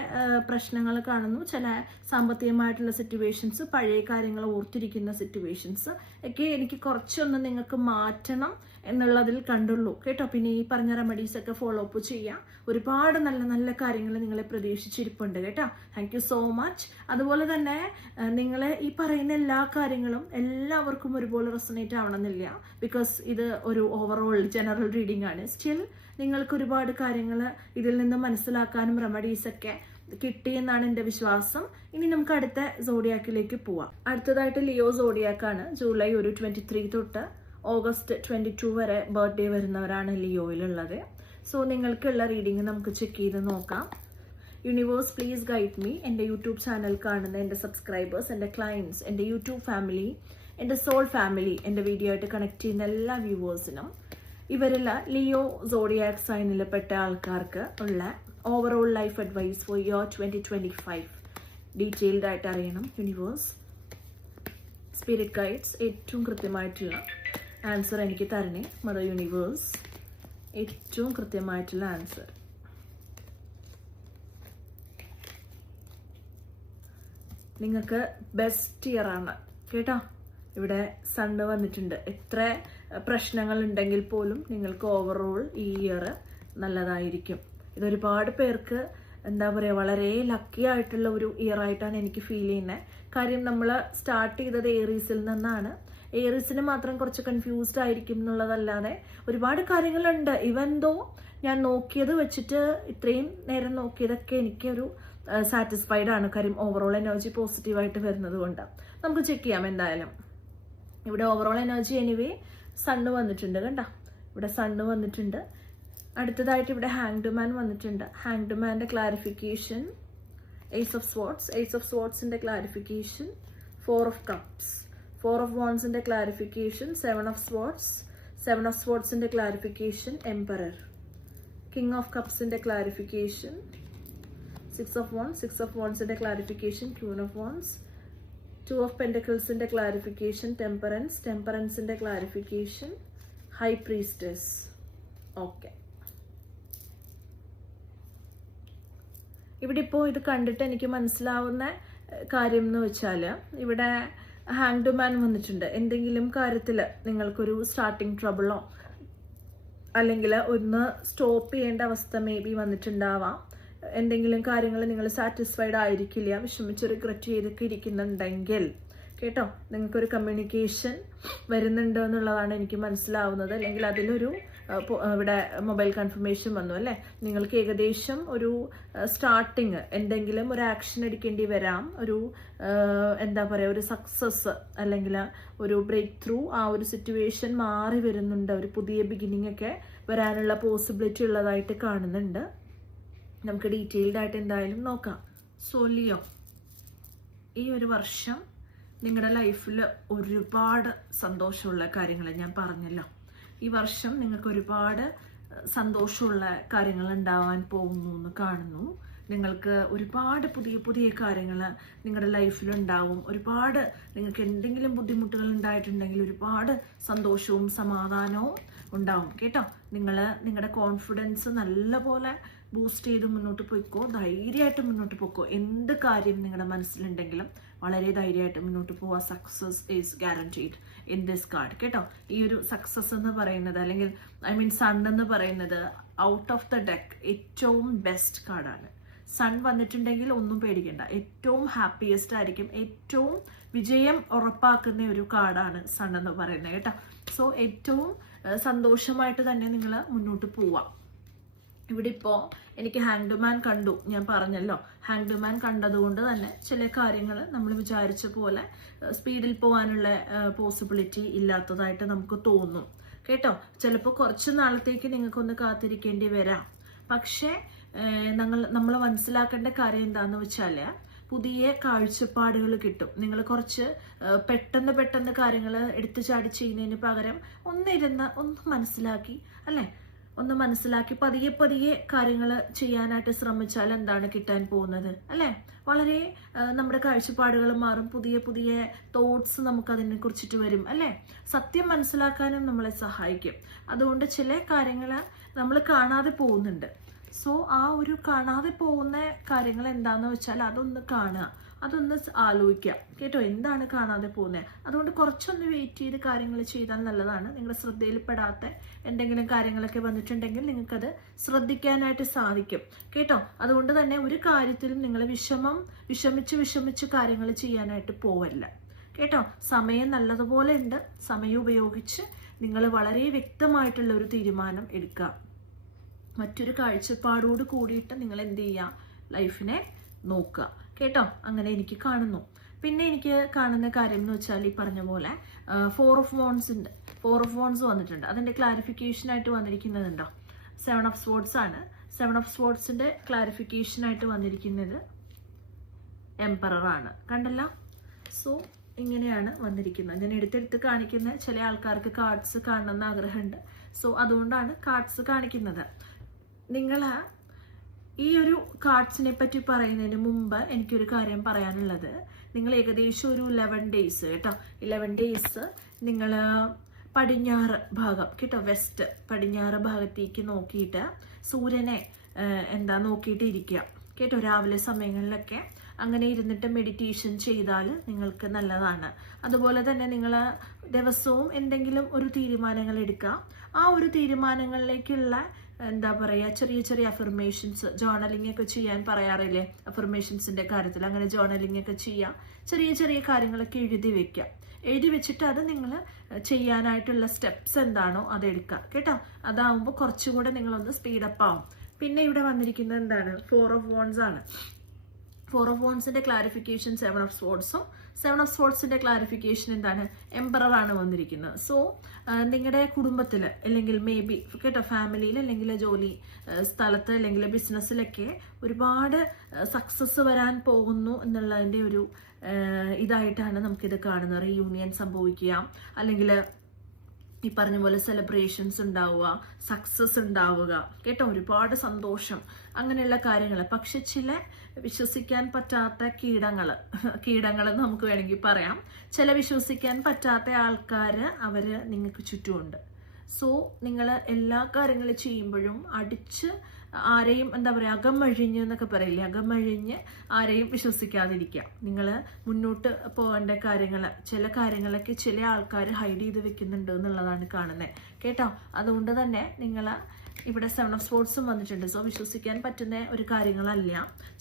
പ്രശ്നങ്ങൾ കാണുന്നു, ചില സാമ്പത്തികമായിട്ടുള്ള സിറ്റുവേഷൻസ്, പഴയ കാര്യങ്ങൾ ഓർത്തിരിക്കുന്ന സിറ്റുവേഷൻസ് ഒക്കെ എനിക്ക് കുറച്ചൊന്ന് നിങ്ങൾക്ക് മാറ്റണം എന്നുള്ളതിൽ കണ്ടുള്ളൂ കേട്ടോ. പിന്നെ ഈ പറഞ്ഞ റെമഡീസ് ഒക്കെ ഫോളോ അപ്പ് ചെയ്യാം. ഒരുപാട് നല്ല നല്ല കാര്യങ്ങൾ നിങ്ങളെ പ്രതീക്ഷിച്ചിരിപ്പുണ്ട് കേട്ടോ. Thank you so much. അതുപോലെ തന്നെ നിങ്ങളെ ഈ പറയുന്ന എല്ലാ കാര്യങ്ങളും എല്ലാവർക്കും ഒരുപോലെ റെസൊനേറ്റ് ആവണമെന്നില്ല. ബിക്കോസ് ഇത് ഒരു ഓവറോൾ ജനറൽ റീഡിംഗ് ആണ്. സ്റ്റിൽ നിങ്ങൾക്ക് ഒരുപാട് കാര്യങ്ങൾ ഇതിൽ നിന്ന് മനസ്സിലാക്കാനും റെമഡീസൊക്കെ കിട്ടിയെന്നാണ് എൻ്റെ വിശ്വാസം. ഇനി നമുക്ക് അടുത്ത സോഡിയാക്കിലേക്ക് പോവാം. അടുത്തതായിട്ട് ലിയോ സോഡിയാക്കാണ്. ജൂലൈ 23 തൊട്ട് ഓഗസ്റ്റ് 22 വരെ ബർത്ത്ഡേ വരുന്നവരാണ് ലിയോയിലുള്ളത്. സോ നിങ്ങൾക്കുള്ള റീഡിങ് നമുക്ക് ചെക്ക് ചെയ്ത് നോക്കാം. Universe please guide me. എൻ്റെ യൂട്യൂബ് ചാനൽ കാണുന്ന എൻ്റെ സബ്സ്ക്രൈബേഴ്സ്, എൻ്റെ ക്ലയൻസ്, എൻ്റെ യൂട്യൂബ് ഫാമിലി, എൻ്റെ സോൾ ഫാമിലി, എൻ്റെ വീഡിയോ ആയിട്ട് കണക്ട് ചെയ്യുന്ന എല്ലാ വ്യൂവേഴ്സിനും, ഇവരിൽ ലിയോ സോഡിയാക് സൈനിൽ പെട്ട ആൾക്കാർക്ക് ഉള്ള overall life advice for year 2025 detailed ആയിട്ട് അറിയണം. യൂണിവേഴ്സ്, സ്പിരിറ്റ് ഗൈഡ്സ് ഏറ്റവും കൃത്യമായിട്ടുള്ള ആൻസർ എനിക്ക് തരണേ. മദർ യൂണിവേഴ്സ്, ഏറ്റവും കൃത്യമായിട്ടുള്ള ആൻസർ. നിങ്ങൾക്ക് ബെസ്റ്റ് ഇയർ ആണ് കേട്ടോ. ഇവിടെ സണ്ണ് വന്നിട്ടുണ്ട്. എത്ര പ്രശ്നങ്ങൾ ഉണ്ടെങ്കിൽ പോലും നിങ്ങൾക്ക് ഓവറോൾ ഈ ഇയർ നല്ലതായിരിക്കും. ഇതൊരുപാട് പേർക്ക് എന്താ പറയുക, വളരെ ലക്കി ആയിട്ടുള്ള ഒരു ഇയർ ആയിട്ടാണ് എനിക്ക് ഫീൽ ചെയ്യുന്നത്. കാര്യം നമ്മൾ സ്റ്റാർട്ട് ചെയ്തത് ഏറീസിൽ നിന്നാണ്. ഏറീസിന് മാത്രം കുറച്ച് കൺഫ്യൂസ്ഡ് ആയിരിക്കും എന്നുള്ളതല്ലാതെ ഒരുപാട് കാര്യങ്ങളുണ്ട്. ഇവൻ ദോ ഞാൻ നോക്കിയത് വെച്ചിട്ട് ഇത്രയും നേരം നോക്കിയതൊക്കെ എനിക്കൊരു സാറ്റിസ്ഫൈഡ് ആണ്. കാര്യം ഓവറോൾ എനർജി പോസിറ്റീവായിട്ട് വരുന്നത് കൊണ്ട് നമുക്ക് ചെക്ക് ചെയ്യാം എന്തായാലും. ഇവിടെ ഓവറോൾ എനർജി എനിവേ സണ്ണ് വന്നിട്ടുണ്ട് കണ്ടോ. ഇവിടെ സണ്ണ് വന്നിട്ടുണ്ട്. അടുത്തതായിട്ട് ഇവിടെ ഹാങ്ഡ് മാൻ വന്നിട്ടുണ്ട്. ഹാങ്ഡ് മാൻ്റെ clarification, ace of swords, ace of സ്വാർഡ്സിൻ്റെ ക്ലാരിഫിക്കേഷൻ, 4 of Cups, 4 of Wandsൻ്റെ ക്ലാരിഫിക്കേഷൻ, 7 of Swords, 7 of Swordsൻ്റെ ക്ലാരിഫിക്കേഷൻ, എംപറർ, കിങ് ഓഫ് കപ്സിൻ്റെ ക്ലാരിഫിക്കേഷൻ, 6 of Wands, 6 of Wandsൻ്റെ clarification, queen of wands, 2 of Pentaclesന്റെ ക്ലാരിഫിക്കേഷൻ, ടെമ്പറൻസ്, ടെമ്പറൻസിന്റെ clarification, high priestess. Okay, ഇവിടെ ഇപ്പോൾ ഇത് കണ്ടിട്ട് എനിക്ക് മനസ്സിലാവുന്ന കാര്യം എന്ന് വെച്ചാൽ ഇവിടെ ഹാങ്ഡ് മാൻ വന്നിട്ടുണ്ട്. എന്തെങ്കിലും കാര്യത്തിൽ നിങ്ങൾക്കൊരു സ്റ്റാർട്ടിങ് ട്രബിളോ അല്ലെങ്കിൽ ഒന്ന് സ്റ്റോപ്പ് ചെയ്യേണ്ട അവസ്ഥ മേ ബി വന്നിട്ടുണ്ടാവാം. എന്തെങ്കിലും കാര്യങ്ങൾ നിങ്ങൾ സാറ്റിസ്ഫൈഡ് ആയിരിക്കില്ല, വിഷമിച്ച് റിഗ്രറ്റ് ചെയ്തൊക്കെ ഇരിക്കുന്നുണ്ടെങ്കിൽ കേട്ടോ, നിങ്ങൾക്കൊരു കമ്മ്യൂണിക്കേഷൻ വരുന്നുണ്ട് എന്നുള്ളതാണ് എനിക്ക് മനസ്സിലാവുന്നത്. അല്ലെങ്കിൽ അതിലൊരു ഇവിടെ മൊബൈൽ കൺഫർമേഷൻ വന്നു അല്ലേ. നിങ്ങൾക്ക് ഏകദേശം ഒരു സ്റ്റാർട്ടിങ് എന്തെങ്കിലും ഒരു ആക്ഷൻ എടുക്കേണ്ടി വരാം. ഒരു എന്താ പറയുക, ഒരു സക്സസ് അല്ലെങ്കിൽ ഒരു ബ്രേക്ക് ത്രൂ, ആ ഒരു സിറ്റുവേഷൻ മാറി വരുന്നുണ്ട്. ഒരു പുതിയ ബിഗിനിങ് ഒക്കെ വരാനുള്ള പോസിബിലിറ്റി ഉള്ളതായിട്ട് കാണുന്നുണ്ട്. നമുക്ക് ഡീറ്റെയിൽഡ് ആയിട്ട് എന്തായാലും നോക്കാം. സോ ലിയോ, ഈ ഒരു വർഷം നിങ്ങളുടെ ലൈഫിൽ ഒരുപാട് സന്തോഷമുള്ള കാര്യങ്ങൾ ഞാൻ പറഞ്ഞല്ലോ. ഈ വർഷം നിങ്ങൾക്ക് ഒരുപാട് സന്തോഷമുള്ള കാര്യങ്ങൾ ഉണ്ടാവാൻ പോകുന്നു എന്ന് കാണുന്നു. നിങ്ങൾക്ക് ഒരുപാട് പുതിയ പുതിയ കാര്യങ്ങൾ നിങ്ങളുടെ ലൈഫിലുണ്ടാവും. ഒരുപാട് നിങ്ങൾക്ക് എന്തെങ്കിലും ബുദ്ധിമുട്ടുകൾ ഉണ്ടായിട്ടുണ്ടെങ്കിൽ ഒരുപാട് സന്തോഷവും സമാധാനവും ഉണ്ടാവും കേട്ടോ. നിങ്ങളുടെ കോൺഫിഡൻസ് നല്ലപോലെ ബൂസ്റ്റ് ചെയ്ത് മുന്നോട്ട് പോയിക്കോ. ധൈര്യമായിട്ട് മുന്നോട്ട് പോയിക്കോ. എന്ത് കാര്യം നിങ്ങളുടെ മനസ്സിലുണ്ടെങ്കിലും വളരെ ധൈര്യമായിട്ട് മുന്നോട്ട് പോവുക. Success is guaranteed in this card കേട്ടോ. ഈ ഒരു സക്സസ് എന്ന് പറയുന്നത്, അല്ലെങ്കിൽ സൺ എന്ന് പറയുന്നത് ഔട്ട് ഓഫ് ദ ഡെക്ക് ഏറ്റവും ബെസ്റ്റ് കാർഡാണ്. സൺ വന്നിട്ടുണ്ടെങ്കിൽ ഒന്നും പേടിക്കണ്ട. ഏറ്റവും ഹാപ്പിയസ്റ്റ് ആയിരിക്കും, ഏറ്റവും വിജയം ഉറപ്പാക്കുന്ന ഒരു കാർഡാണ് സൺ എന്ന് പറയുന്നത് കേട്ടോ. സോ ഏറ്റവും സന്തോഷമായിട്ട് തന്നെ നിങ്ങൾ മുന്നോട്ട് പോവാം. ഇവിടെ ഇപ്പോൾ എനിക്ക് ഹാങ്ഡ് മാൻ കണ്ടു, ഞാൻ പറഞ്ഞല്ലോ. ഹാങ്ഡ് മാൻ കണ്ടതുകൊണ്ട് തന്നെ ചില കാര്യങ്ങൾ നമ്മൾ വിചാരിച്ച പോലെ സ്പീഡിൽ പോകാനുള്ള പോസിബിലിറ്റി ഇല്ലാത്തതായിട്ട് നമുക്ക് തോന്നും. കേട്ടോ. ചിലപ്പോൾ കുറച്ച് നാളത്തേക്ക് നിങ്ങൾക്കൊന്ന് കാത്തിരിക്കേണ്ടി വരാം. പക്ഷേ നമ്മൾ മനസ്സിലാക്കേണ്ട കാര്യം എന്താണെന്ന് വെച്ചാൽ പുതിയ കാഴ്ചപ്പാടുകൾ കിട്ടും. നിങ്ങൾ കുറച്ച് പെട്ടെന്ന് കാര്യങ്ങൾ എടുത്തു ചാടി ചെയ്യുന്നതിന് പകരം ഒന്ന് മനസ്സിലാക്കി അല്ലേ, ഒന്ന് മനസ്സിലാക്കി പതിയെ കാര്യങ്ങൾ ചെയ്യാനായിട്ട് ശ്രമിച്ചാൽ എന്താണ് കിട്ടാൻ പോകുന്നത് അല്ലേ? വളരെ നമ്മുടെ കാഴ്ചപ്പാടുകൾ മാറും, പുതിയ തോട്ട്സ് നമുക്ക് അതിനെ കുറിച്ചിട്ട് വരും അല്ലേ? സത്യം മനസ്സിലാക്കാനും നമ്മളെ സഹായിക്കും. അതുകൊണ്ട് ചില കാര്യങ്ങൾ നമ്മൾ കാണാതെ പോകുന്നുണ്ട്. സോ ആ ഒരു കാണാതെ പോകുന്ന കാര്യങ്ങൾ എന്താന്ന് വെച്ചാൽ അതൊന്ന് കാണുക, അതൊന്ന് ആലോചിക്കുക കേട്ടോ, എന്താണ് കാണാതെ പോകുന്നത്. അതുകൊണ്ട് കുറച്ചൊന്ന് വെയിറ്റ് ചെയ്ത് കാര്യങ്ങൾ ചെയ്താൽ നല്ലതാണ്. നിങ്ങളുടെ ശ്രദ്ധയിൽപ്പെടാത്ത എന്തെങ്കിലും കാര്യങ്ങളൊക്കെ വന്നിട്ടുണ്ടെങ്കിൽ നിങ്ങൾക്കത് ശ്രദ്ധിക്കാനായിട്ട് സാധിക്കും കേട്ടോ. അതുകൊണ്ട് തന്നെ ഒരു കാര്യത്തിലും നിങ്ങൾ വിഷമിച്ച് കാര്യങ്ങൾ ചെയ്യാനായിട്ട് പോവല്ല കേട്ടോ. സമയം നല്ലതുപോലെ ഉണ്ട്. സമയം ഉപയോഗിച്ച് നിങ്ങൾ വളരെ വ്യക്തമായിട്ടുള്ള ഒരു തീരുമാനം എടുക്കുക. മറ്റൊരു കാഴ്ചപ്പാടോട് കൂടിയിട്ട് നിങ്ങൾ എന്ത് ചെയ്യുക, ലൈഫിനെ നോക്കുക കേട്ടോ. അങ്ങനെ എനിക്ക് കാണുന്നു. പിന്നെ എനിക്ക് കാണുന്ന കാര്യം എന്ന് വെച്ചാൽ ഈ പറഞ്ഞ പോലെ 4 of Wands ഉണ്ട്. 4 of Wands വന്നിട്ടുണ്ട്. അതിന്റെ ക്ലാരിഫിക്കേഷൻ ആയിട്ട് വന്നിരിക്കുന്നതുണ്ടോ, 7 of Swords ആണ്. 7 of Swordsന്റെ ക്ലാരിഫിക്കേഷൻ ആയിട്ട് വന്നിരിക്കുന്നത് എംപറർ ആണ്. കണ്ടല്ലോ. സോ ഇങ്ങനെയാണ് വന്നിരിക്കുന്നത്. ഞാൻ എടുത്തെടുത്ത് കാണിക്കുന്ന ചില ആൾക്കാർക്ക് കാർഡ്സ് കാണണമെന്ന് ആഗ്രഹമുണ്ട്. സോ അതുകൊണ്ടാണ് കാർഡ്സ് കാണിക്കുന്നത്. നിങ്ങൾ ഈ ഒരു കാർഡ്സിനെ പറ്റി പറയുന്നതിന് മുമ്പ് എനിക്കൊരു കാര്യം പറയാനുള്ളത്, നിങ്ങൾ ഏകദേശം ഒരു 11 days കേട്ടോ, 11 days നിങ്ങൾ പടിഞ്ഞാറ് ഭാഗം കേട്ടോ, വെസ്റ്റ് പടിഞ്ഞാറ് ഭാഗത്തേക്ക് നോക്കിയിട്ട് സൂര്യനെ നോക്കിയിട്ട് ഇരിക്കുക കേട്ടോ. രാവിലെ സമയങ്ങളിലൊക്കെ അങ്ങനെ ഇരുന്നിട്ട് മെഡിറ്റേഷൻ ചെയ്താൽ നിങ്ങൾക്ക് നല്ലതാണ്. അതുപോലെ തന്നെ നിങ്ങൾ ദിവസവും എന്തെങ്കിലും ഒരു തീരുമാനങ്ങൾ എടുക്കുക. ആ ഒരു തീരുമാനങ്ങളിലേക്കുള്ള ചെറിയ അഫർമേഷൻസ്, ജേർണലിംഗ് ഒക്കെ ചെയ്യാൻ പറയാറില്ലേ അഫർമേഷൻസിന്റെ കാര്യത്തിൽ, അങ്ങനെ ജേർണലിംഗ് ഒക്കെ ചെയ്യാം. ചെറിയ കാര്യങ്ങളൊക്കെ എഴുതി വെക്കുക. എഴുതി വെച്ചിട്ട് അത് നിങ്ങൾ ചെയ്യാനായിട്ടുള്ള സ്റ്റെപ്സ് എന്താണോ അത് എടുക്കുക കേട്ടോ. അതാവുമ്പോൾ കുറച്ചുകൂടെ നിങ്ങളൊന്ന് സ്പീഡപ്പ് ആവും. പിന്നെ ഇവിടെ വന്നിരിക്കുന്നത് എന്താണ്, 4 of Wands ആണ്. 4 of Wandsന്റെ ക്ലാരിഫിക്കേഷൻ 7 of Swordsഉം 7 of Swordsന്റെ ക്ലാരിഫിക്കേഷൻ എന്താണ്, എംപറർ ആണ് വന്നിരിക്കുന്നത്. സോ നിങ്ങളുടെ കുടുംബത്തിൽ അല്ലെങ്കിൽ മേ ബി കേട്ടോ ഫാമിലിയിൽ അല്ലെങ്കിൽ ജോലി സ്ഥലത്ത് അല്ലെങ്കിൽ ബിസിനസ്സിലൊക്കെ ഒരുപാട് സക്സസ് വരാൻ പോകുന്നു എന്നുള്ളതിൻ്റെ ഒരു ഇതായിട്ടാണ് നമുക്കിത് കാണുന്നത്. റീയൂണിയൻ സംഭവിക്കുക, അല്ലെങ്കിൽ ഈ പറഞ്ഞ പോലെ സെലിബ്രേഷൻസ് ഉണ്ടാവുക, സക്സസ് ഉണ്ടാവുക കേട്ടോ, ഒരുപാട് സന്തോഷം, അങ്ങനെയുള്ള കാര്യങ്ങൾ. പക്ഷെ ചില വിശ്വസിക്കാൻ പറ്റാത്ത കീടങ്ങൾ നമുക്ക് വേണമെങ്കിൽ പറയാം. ചില വിശ്വസിക്കാൻ പറ്റാത്ത ആൾക്കാർ അവര് നിങ്ങൾക്ക് ചുറ്റുമുണ്ട്. സോ നിങ്ങൾ എല്ലാ കാര്യങ്ങളും ചെയ്യുമ്പോഴും അടിച്ച് ആരെയും അകമഴിഞ്ഞ് എന്നൊക്കെ പറയില്ലേ, അകമഴിഞ്ഞ് ആരെയും വിശ്വസിക്കാതിരിക്കുക. നിങ്ങൾ മുന്നോട്ട് പോകേണ്ട ചില കാര്യങ്ങളൊക്കെ ചില ആൾക്കാർ ഹൈഡ് ചെയ്ത് വെക്കുന്നുണ്ട് എന്നുള്ളതാണ് കാണുന്നത് കേട്ടോ. അതുകൊണ്ട് തന്നെ നിങ്ങൾ ഇവിടെ 7 of Swordsഉം വന്നിട്ടുണ്ട്. സോ വിശ്വസിക്കാൻ പറ്റുന്ന ഒരു കാര്യങ്ങളല്ല,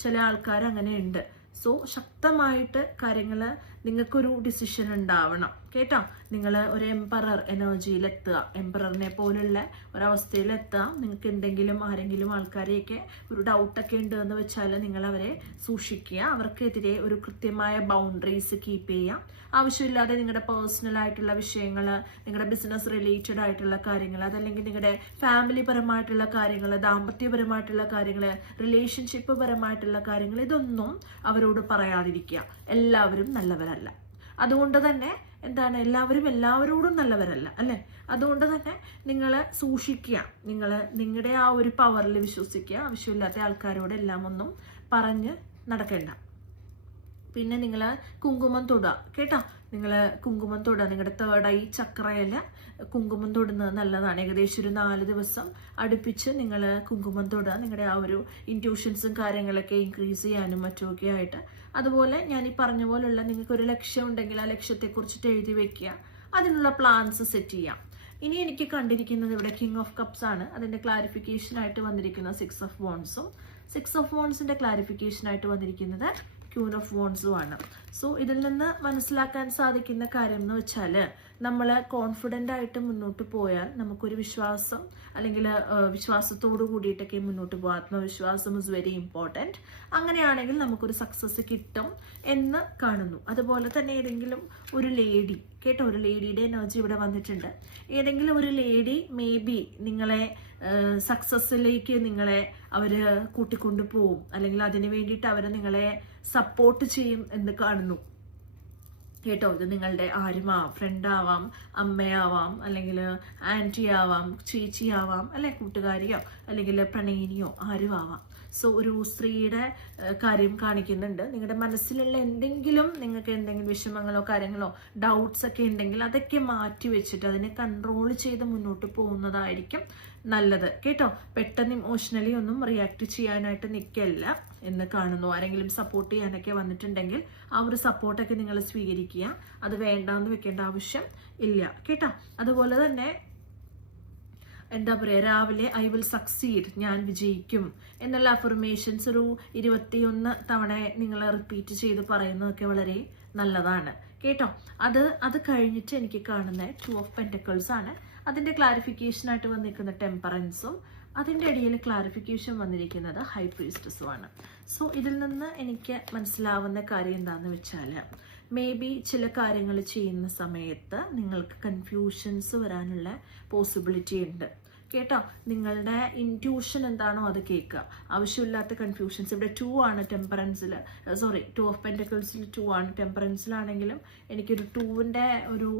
ചില ആൾക്കാർ അങ്ങനെ ഉണ്ട്. സോ ശക്തമായിട്ട് കാര്യങ്ങൾ നിങ്ങൾക്കൊരു ഡിസിഷൻ ഉണ്ടാവണം കേട്ടോ. നിങ്ങൾ ഒരു എംപറർ എനർജിയിലെത്തുക, എംപററിനെ പോലുള്ള ഒരവസ്ഥയിലെത്തുക. നിങ്ങൾക്ക് എന്തെങ്കിലും ആൾക്കാരെയൊക്കെ ഒരു ഡൗട്ടൊക്കെ ഉണ്ട് എന്ന് വെച്ചാൽ നിങ്ങൾ അവരെ സൂക്ഷിക്കുക. അവർക്കെതിരെ ഒരു കൃത്യമായ ബൗണ്ടറീസ് കീപ്പ് ചെയ്യുക. ആവശ്യമില്ലാതെ നിങ്ങളുടെ പേഴ്സണൽ ആയിട്ടുള്ള വിഷയങ്ങൾ, നിങ്ങളുടെ ബിസിനസ് റിലേറ്റഡ് ആയിട്ടുള്ള കാര്യങ്ങൾ, അതല്ലെങ്കിൽ നിങ്ങളുടെ ഫാമിലി പരമായിട്ടുള്ള കാര്യങ്ങൾ, ദാമ്പത്യപരമായിട്ടുള്ള കാര്യങ്ങൾ, റിലേഷൻഷിപ്പ് പരമായിട്ടുള്ള കാര്യങ്ങൾ, ഇതൊന്നും അവരോട് പറയാതിരിക്കുക. എല്ലാവരും നല്ലവരല്ല. അതുകൊണ്ട് തന്നെ എല്ലാവരും എല്ലാവരോടും നല്ലവരല്ല അല്ലെ. അതുകൊണ്ട് തന്നെ നിങ്ങൾ സൂക്ഷിക്കുക. നിങ്ങളുടെ ആ ഒരു പവറിൽ വിശ്വസിക്കുക. ആവശ്യമില്ലാത്ത ആൾക്കാരോട് എല്ലാം ഒന്നും പറഞ്ഞ് നടക്കേണ്ട. പിന്നെ നിങ്ങൾ കുങ്കുമം തൊടുക കേട്ടോ. നിങ്ങൾ കുങ്കുമം തൊടുക. നിങ്ങളുടെ 3rd eye ചക്രയിൽ കുങ്കുമം തൊടുന്നത് നല്ലതാണ്. ഏകദേശം ഒരു 4 ദിവസം അടുപ്പിച്ച് നിങ്ങൾ കുങ്കുമം തൊടുക. നിങ്ങളുടെ ആ ഒരു ഇൻറ്റ്യൂഷൻസും കാര്യങ്ങളൊക്കെ ഇൻക്രീസ് ചെയ്യാനും മറ്റുമൊക്കെ ആയിട്ട്. അതുപോലെ ഞാൻ ഈ പറഞ്ഞ പോലുള്ള നിങ്ങൾക്കൊരു ലക്ഷ്യം ഉണ്ടെങ്കിൽ ആ ലക്ഷ്യത്തെക്കുറിച്ചിട്ട് എഴുതി വെക്കുക. അതിനുള്ള പ്ലാൻസ് സെറ്റ് ചെയ്യാം. ഇനി എനിക്ക് കണ്ടിരിക്കുന്നത് ഇവിടെ കിങ് ഓഫ് കപ്സ് ആണ്. അതിന്റെ ക്ലാരിഫിക്കേഷൻ ആയിട്ട് വന്നിരിക്കുന്ന 6 of Wandsഉം 6 of Wandsന്റെ ക്ലാരിഫിക്കേഷൻ ആയിട്ട് വന്നിരിക്കുന്നത് ക്യൂൻ ഓഫ് വോൺസും ആണ്. സോ ഇതിൽ നിന്ന് മനസ്സിലാക്കാൻ സാധിക്കുന്ന കാര്യം എന്ന് വെച്ചാൽ നമ്മൾ കോൺഫിഡൻ്റ് ആയിട്ട് മുന്നോട്ട് പോയാൽ നമുക്കൊരു വിശ്വാസം അല്ലെങ്കിൽ വിശ്വാസത്തോടു കൂടിയിട്ടൊക്കെ മുന്നോട്ട് പോകും. ആത്മവിശ്വാസം ഇസ് വെരി ഇമ്പോർട്ടൻറ്റ്. അങ്ങനെയാണെങ്കിൽ നമുക്കൊരു സക്സസ് കിട്ടും എന്ന് കാണുന്നു. അതുപോലെ തന്നെ ഏതെങ്കിലും ഒരു ലേഡി കേട്ടോ, ഒരു ലേഡിയുടെ എനർജി ഇവിടെ വന്നിട്ടുണ്ട്. ഏതെങ്കിലും ഒരു ലേഡി മേ ബി നിങ്ങളെ സക്സസ്സിലേക്ക് നിങ്ങളെ അവർ കൂട്ടിക്കൊണ്ടു പോവും, അല്ലെങ്കിൽ അതിന് വേണ്ടിയിട്ട് അവർ നിങ്ങളെ സപ്പോർട്ട് ചെയ്യും എന്ന് കാണുന്നു കേട്ടോ. ഇത് നിങ്ങളുടെ ആരുമാവാം, ഫ്രണ്ടാവാം, അമ്മയാവാം, അല്ലെങ്കിൽ ആൻറ്റി ആവാം, ചേച്ചി ആവാം, അല്ലെ കൂട്ടുകാരിയോ അല്ലെങ്കിൽ പ്രണയിനിയോ ആരും ആവാം. സോ ഒരു സ്ത്രീയുടെ കാര്യം കാണിക്കുന്നുണ്ട്. നിങ്ങളുടെ മനസ്സിലുള്ള എന്തെങ്കിലും നിങ്ങൾക്ക് എന്തെങ്കിലും വിഷമങ്ങളോ കാര്യങ്ങളോ ഡൗട്ട്സ് ഒക്കെ ഉണ്ടെങ്കിൽ അതൊക്കെ മാറ്റി വെച്ചിട്ട് അതിനെ കൺട്രോൾ ചെയ്ത് മുന്നോട്ട് പോകുന്നതായിരിക്കും നല്ലത് കേട്ടോ. പെട്ടെന്ന് ഇമോഷണലി ഒന്നും റിയാക്ട് ചെയ്യാനായിട്ട് നിൽക്കല്ല എന്ന് കാണുന്നു. ആരെങ്കിലും സപ്പോർട്ട് ചെയ്യാനൊക്കെ വന്നിട്ടുണ്ടെങ്കിൽ ആ ഒരു സപ്പോർട്ടൊക്കെ നിങ്ങൾ സ്വീകരിക്കുക. അത് വേണ്ടാന്ന് വെക്കേണ്ട ആവശ്യം ഇല്ല കേട്ടോ. അതുപോലെ തന്നെ എന്താ പറയുക, രാവിലെ ഐ വിൽ സക്സീഡ്, ഞാൻ വിജയിക്കും എന്നുള്ള അഫർമേഷൻസ് ഒരു 21 തവണ നിങ്ങൾ റിപ്പീറ്റ് ചെയ്ത് പറയുന്നതൊക്കെ വളരെ നല്ലതാണ് കേട്ടോ. അത് കഴിഞ്ഞിട്ട് എനിക്ക് കാണുന്ന 2 ഓഫ് പെന്റക്കിൾസ് ആണ്. അതിന്റെ ക്ലാരിഫിക്കേഷൻ ആയിട്ട് വന്നിരിക്കുന്ന ടെമ്പറൻസും അതിൻ്റെ ഇടയിൽ ക്ലാരിഫിക്കേഷൻ വന്നിരിക്കുന്നത് ഹൈ പ്രീസ്റ്റസും ആണ്. സോ ഇതിൽ നിന്ന് എനിക്ക് മനസ്സിലാവുന്ന കാര്യം എന്താണെന്ന് വെച്ചാൽ മേ ബി ചില കാര്യങ്ങൾ ചെയ്യുന്ന സമയത്ത് നിങ്ങൾക്ക് കൺഫ്യൂഷൻസ് വരാനുള്ള പോസിബിലിറ്റി ഉണ്ട് കേട്ടോ. നിങ്ങളുടെ ഇൻറ്റ്യൂഷൻ എന്താണോ അത് കേൾക്കുക. ആവശ്യമില്ലാത്ത കൺഫ്യൂഷൻസ്. ഇവിടെ 2 ആണ് ടെമ്പറൻസിൽ, 2 ഓഫ് പെന്റക്കിൾസിൽ 2 ആണ്. ടെമ്പറൻസിലാണെങ്കിലും എനിക്കൊരു 2ന്റെ ഒരു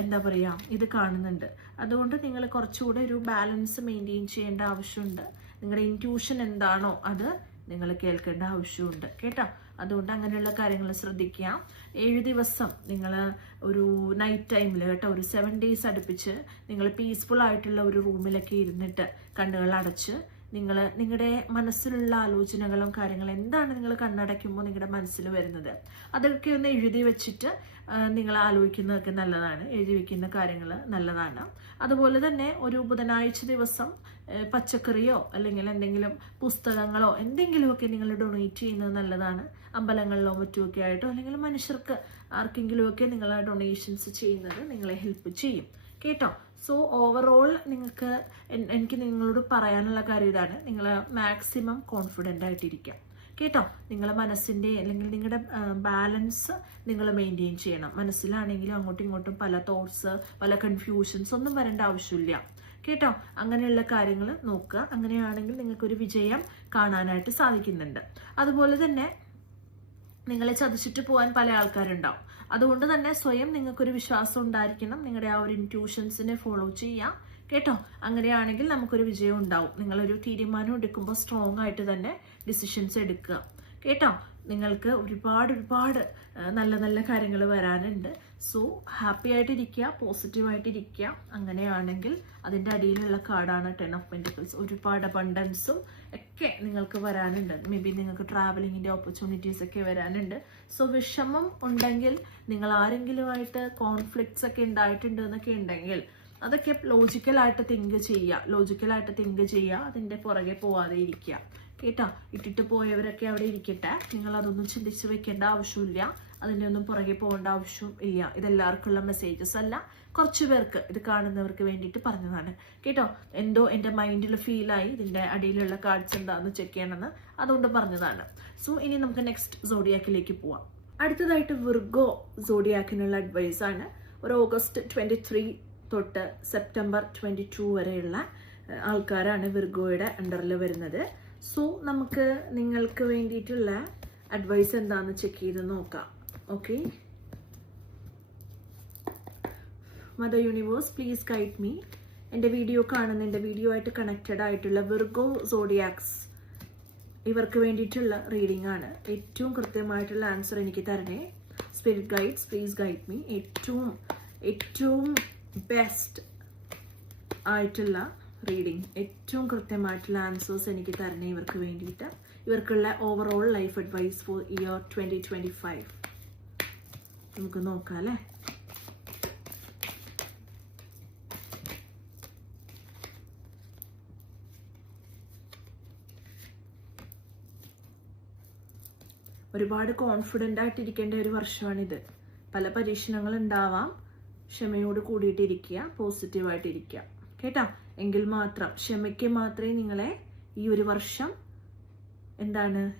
എന്താ പറയുക ഇത് കാണുന്നുണ്ട്. അതുകൊണ്ട് നിങ്ങൾ കുറച്ചുകൂടെ ഒരു ബാലൻസ് മെയിൻറ്റെയിൻ ചെയ്യേണ്ട ആവശ്യമുണ്ട്. നിങ്ങളുടെ ഇൻറ്റ്യൂഷൻ എന്താണോ അത് നിങ്ങൾ കേൾക്കേണ്ട ആവശ്യമുണ്ട് കേട്ടോ. അതുകൊണ്ട് അങ്ങനെയുള്ള കാര്യങ്ങൾ ശ്രദ്ധിക്കുക. 7 ദിവസം നിങ്ങൾ ഒരു നൈറ്റ് ടൈമിൽ കേട്ടോ, ഒരു 7 days അടുപ്പിച്ച് നിങ്ങൾ പീസ്ഫുൾ ആയിട്ടുള്ള ഒരു റൂമിലൊക്കെ ഇരുന്നിട്ട് കണ്ണുകൾ അടച്ച് നിങ്ങളുടെ മനസ്സിലുള്ള ആലോചനകളും കാര്യങ്ങളും എന്താണ് നിങ്ങൾ കണ്ണടയ്ക്കുമ്പോൾ നിങ്ങളുടെ മനസ്സിൽ വരുന്നത് അതൊക്കെ ഒന്ന് എഴുതി വെച്ചിട്ട് നിങ്ങൾ ആലോചിക്കുന്നതൊക്കെ നല്ലതാണ്. എഴുതി വെക്കുന്ന കാര്യങ്ങൾ നല്ലതാണ്. അതുപോലെ തന്നെ ഒരു ബുധനാഴ്ച ദിവസം പച്ചക്കറിയോ അല്ലെങ്കിൽ എന്തെങ്കിലും പുസ്തകങ്ങളോ എന്തെങ്കിലുമൊക്കെ നിങ്ങൾ ഡൊണേറ്റ് ചെയ്യുന്നത് നല്ലതാണ്. അമ്പലങ്ങളിലോ മറ്റുമൊക്കെ ആയിട്ടോ അല്ലെങ്കിൽ മനുഷ്യർക്ക് ആർക്കെങ്കിലുമൊക്കെ നിങ്ങൾ ഡൊണേഷൻസ് ചെയ്യുന്നത് നിങ്ങളെ ഹെൽപ്പ് ചെയ്യും കേട്ടോ. സോ ഓവറോൾ എനിക്ക് നിങ്ങളോട് പറയാനുള്ള കാര്യം ഇതാണ്. നിങ്ങൾ മാക്സിമം കോൺഫിഡൻ്റ് ആയിട്ടിരിക്കുക കേട്ടോ. നിങ്ങളെ മനസ്സിൻ്റെ അല്ലെങ്കിൽ നിങ്ങളുടെ ബാലൻസ് നിങ്ങൾ മെയിൻറ്റെയിൻ ചെയ്യണം. മനസ്സിലാണെങ്കിലും അങ്ങോട്ടും ഇങ്ങോട്ടും പല തോട്ട്സ്, പല കൺഫ്യൂഷൻസ് ഒന്നും വരേണ്ട ആവശ്യമില്ല കേട്ടോ. അങ്ങനെയുള്ള കാര്യങ്ങൾ നോക്കുക. അങ്ങനെയാണെങ്കിൽ നിങ്ങൾക്കൊരു വിജയം കാണാനായിട്ട് സാധിക്കുന്നുണ്ട്. അതുപോലെ തന്നെ നിങ്ങളെ ചതിച്ചിട്ട് പോകാൻ പല ആൾക്കാരുണ്ടാവും. അതുകൊണ്ട് തന്നെ സ്വയം നിങ്ങൾക്കൊരു വിശ്വാസം ഉണ്ടായിരിക്കണം. നിങ്ങളുടെ ആ ഒരു ഇൻറ്റ്യൂഷൻസിനെ ഫോളോ ചെയ്യാം കേട്ടോ. അങ്ങനെയാണെങ്കിൽ നമുക്കൊരു വിജയം ഉണ്ടാവും. നിങ്ങളൊരു തീരുമാനം എടുക്കുമ്പോൾ സ്ട്രോങ് ആയിട്ട് തന്നെ ഡിസിഷൻസ് എടുക്കുക കേട്ടോ. നിങ്ങൾക്ക് ഒരുപാട് നല്ല നല്ല കാര്യങ്ങൾ വരാനുണ്ട്. സോ ഹാപ്പി ആയിട്ടിരിക്കുക, പോസിറ്റീവായിട്ടിരിക്കുക. അങ്ങനെയാണെങ്കിൽ അതിൻ്റെ അടിയിലുള്ള കാർഡാണ് 10 ഓഫ് പെന്റക്കിൾസ്. ഒരുപാട് അബണ്ടൻസും ഒക്കെ നിങ്ങൾക്ക് വരാനുണ്ട്. മേ ബി നിങ്ങൾക്ക് ട്രാവലിങ്ങിൻ്റെ ഓപ്പർച്യൂണിറ്റീസ് ഒക്കെ വരാനുണ്ട്. സോ വിഷമം ഉണ്ടെങ്കിൽ നിങ്ങൾ ആരെങ്കിലുമായിട്ട് കോൺഫ്ലിക്ട്സ് ഒക്കെ ഉണ്ടായിട്ടുണ്ട് എന്നൊക്കെ ഉണ്ടെങ്കിൽ അതൊക്കെ ലോജിക്കലായിട്ട് തിങ്ക് ചെയ്യുക. അതിൻ്റെ പുറകെ പോവാതെ ഇരിക്കുക കേട്ടോ. ഇട്ടിട്ട് പോയവരൊക്കെ അവിടെ ഇരിക്കട്ടെ. നിങ്ങൾ അതൊന്നും ചിന്തിച്ച് വെക്കേണ്ട ആവശ്യമില്ല. അതിൻ്റെ ഒന്നും പുറകെ പോകേണ്ട ആവശ്യം ഇല്ല. ഇതെല്ലാവർക്കുള്ള മെസ്സേജസ് അല്ല, കുറച്ച് പേർക്ക് ഇത് കാണുന്നവർക്ക് വേണ്ടിയിട്ട് പറഞ്ഞതാണ് കേട്ടോ. എന്തോ എൻ്റെ മൈൻഡിൽ ഫീലായി ഇതിൻ്റെ അടിയിലുള്ള കാർഡ്സ് എന്താണെന്ന് ചെക്ക് ചെയ്യണമെന്ന്, അതുകൊണ്ട് പറഞ്ഞതാണ്. സോ ഇനി നമുക്ക് നെക്സ്റ്റ് സോഡിയാക്കിലേക്ക് പോവാം. അടുത്തതായിട്ട് വിർഗോ സോഡിയാക്കിനുള്ള അഡ്വൈസ് ആണ്. ഒരു ഓഗസ്റ്റ് 23 തൊട്ട് സെപ്റ്റംബർ 22 വരെയുള്ള ആൾക്കാരാണ് വിർഗോയുടെ അണ്ടറിൽ വരുന്നത്. സോ നമുക്ക് നിങ്ങൾക്ക് വേണ്ടിയിട്ടുള്ള അഡ്വൈസ് എന്താണെന്ന് ചെക്ക് ചെയ്ത് നോക്കാം. Okay, mother universe please guide me. എൻ്റെ വീഡിയോ കാണുന്ന, എൻ്റെ വീഡിയോ ആയിട്ട് കണക്റ്റഡ് ആയിട്ടുള്ള വിർഗോ സോഡിയാക്സ് ഇവർക്ക് വേണ്ടിയിട്ടുള്ള റീഡിംഗ് ആണ്. ഏറ്റവും കൃത്യമായിട്ടുള്ള ആൻസർ എനിക്ക് തരണേ. Spirit guides please guide me. ഏറ്റവും ബെസ്റ്റ് ആയിട്ടുള്ള റീഡിംഗ്, ഏറ്റവും കൃത്യമായിട്ടുള്ള ആൻസേഴ്സ് എനിക്ക് തരണേ ഇവർക്ക് വേണ്ടിയിട്ട്. ഇവർക്കുള്ള overall life advice for year 2025 നമുക്ക് നോക്കാം അല്ലേ. ഒരുപാട് കോൺഫിഡൻ്റ് ആയിട്ടിരിക്കേണ്ട ഒരു വർഷമാണിത്. പല പരീക്ഷണങ്ങൾ ഉണ്ടാവാം. ക്ഷമയോട് കൂടിയിട്ടിരിക്കുക, പോസിറ്റീവായിട്ടിരിക്കുക കേട്ടോ. എങ്കിൽ മാത്രം ക്ഷമയ്ക്ക് മാത്രമേ നിങ്ങളെ ഈ ഒരു വർഷം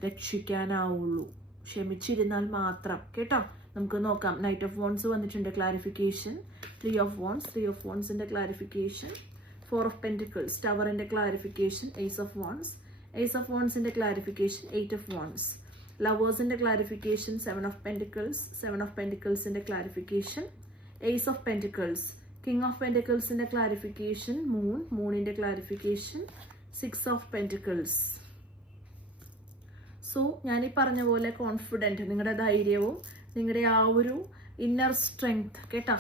രക്ഷിക്കാനാവുള്ളൂ. ക്ഷമിച്ചിരുന്നാൽ മാത്രം കേട്ടോ. നമുക്ക് നോക്കാം. നൈറ്റ് ഓഫ് വോൺസ് വന്നിട്ടുണ്ട്, ക്ലാരിഫിക്കേഷൻ. 3 of Wands, 3 of Wands-ന്റെ ക്ലാരിഫിക്കേഷൻ. 4 of Pentacles, ടവറിന്റെ clarification. Ace of Wands, Ace of Wands-ന്റെ ക്ലാരിഫിക്കേഷൻ. 8 of Wands, ലവേഴ്സിന്റെ ക്ലാരിഫിക്കേഷൻ. 7 of Pentacles, 7 of Pentacles-ന്റെ clarification. Ace of Pentacles, King of Pentacles-ന്റെ ക്ലാരിഫിക്കേഷൻ. മൂണിന്റെ ക്ലാരിഫിക്കേഷൻ. 6 of Pentacles. സോ ഞാൻ ഈ പറഞ്ഞ പോലെ കോൺഫിഡൻറ്റ്, നിങ്ങളുടെ ധൈര്യവും നിങ്ങളുടെ ആ ഒരു ഇന്നർ സ്ട്രെങ്ത് കേട്ടോ,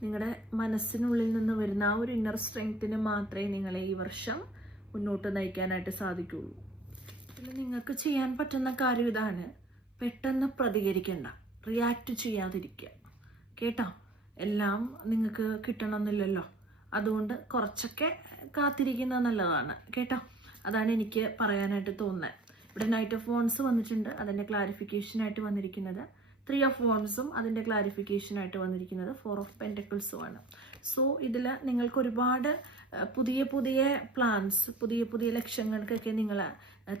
നിങ്ങളുടെ മനസ്സിനുള്ളിൽ നിന്ന് വരുന്ന ആ ഒരു ഇന്നർ സ്ട്രെങ്ത്തിന് മാത്രമേ നിങ്ങളെ ഈ വർഷം മുന്നോട്ട് നയിക്കാനായിട്ട് സാധിക്കുള്ളൂ. പിന്നെ നിങ്ങൾക്ക് ചെയ്യാൻ പറ്റുന്ന കാര്യം ഇതാണ്: പെട്ടെന്ന് പ്രതികരിക്കണ്ട, റിയാക്ട് ചെയ്യാതിരിക്കുക കേട്ടോ. എല്ലാം നിങ്ങൾക്ക് കിട്ടണമെന്നില്ലല്ലോ, അതുകൊണ്ട് കുറച്ചൊക്കെ കാത്തിരിക്കുന്നത് നല്ലതാണ് കേട്ടോ. അതാണ് എനിക്ക് പറയാനായിട്ട് തോന്നുന്നത്. ഇവിടെ നൈറ്റ് ഓഫ് വോൺസ് വന്നിട്ടുണ്ട്, അതിൻ്റെ ക്ലാരിഫിക്കേഷനായിട്ട് വന്നിരിക്കുന്നത്. 3 of Wands-ഉം അതിൻ്റെ ക്ലാരിഫിക്കേഷനായിട്ട് വന്നിരിക്കുന്നത് 4 of Pentacles-ഉമാണ്. സോ ഇതിൽ നിങ്ങൾക്ക് ഒരുപാട് പുതിയ പുതിയ പ്ലാൻസ്, പുതിയ പുതിയ ലക്ഷ്യങ്ങൾക്കൊക്കെ നിങ്ങൾ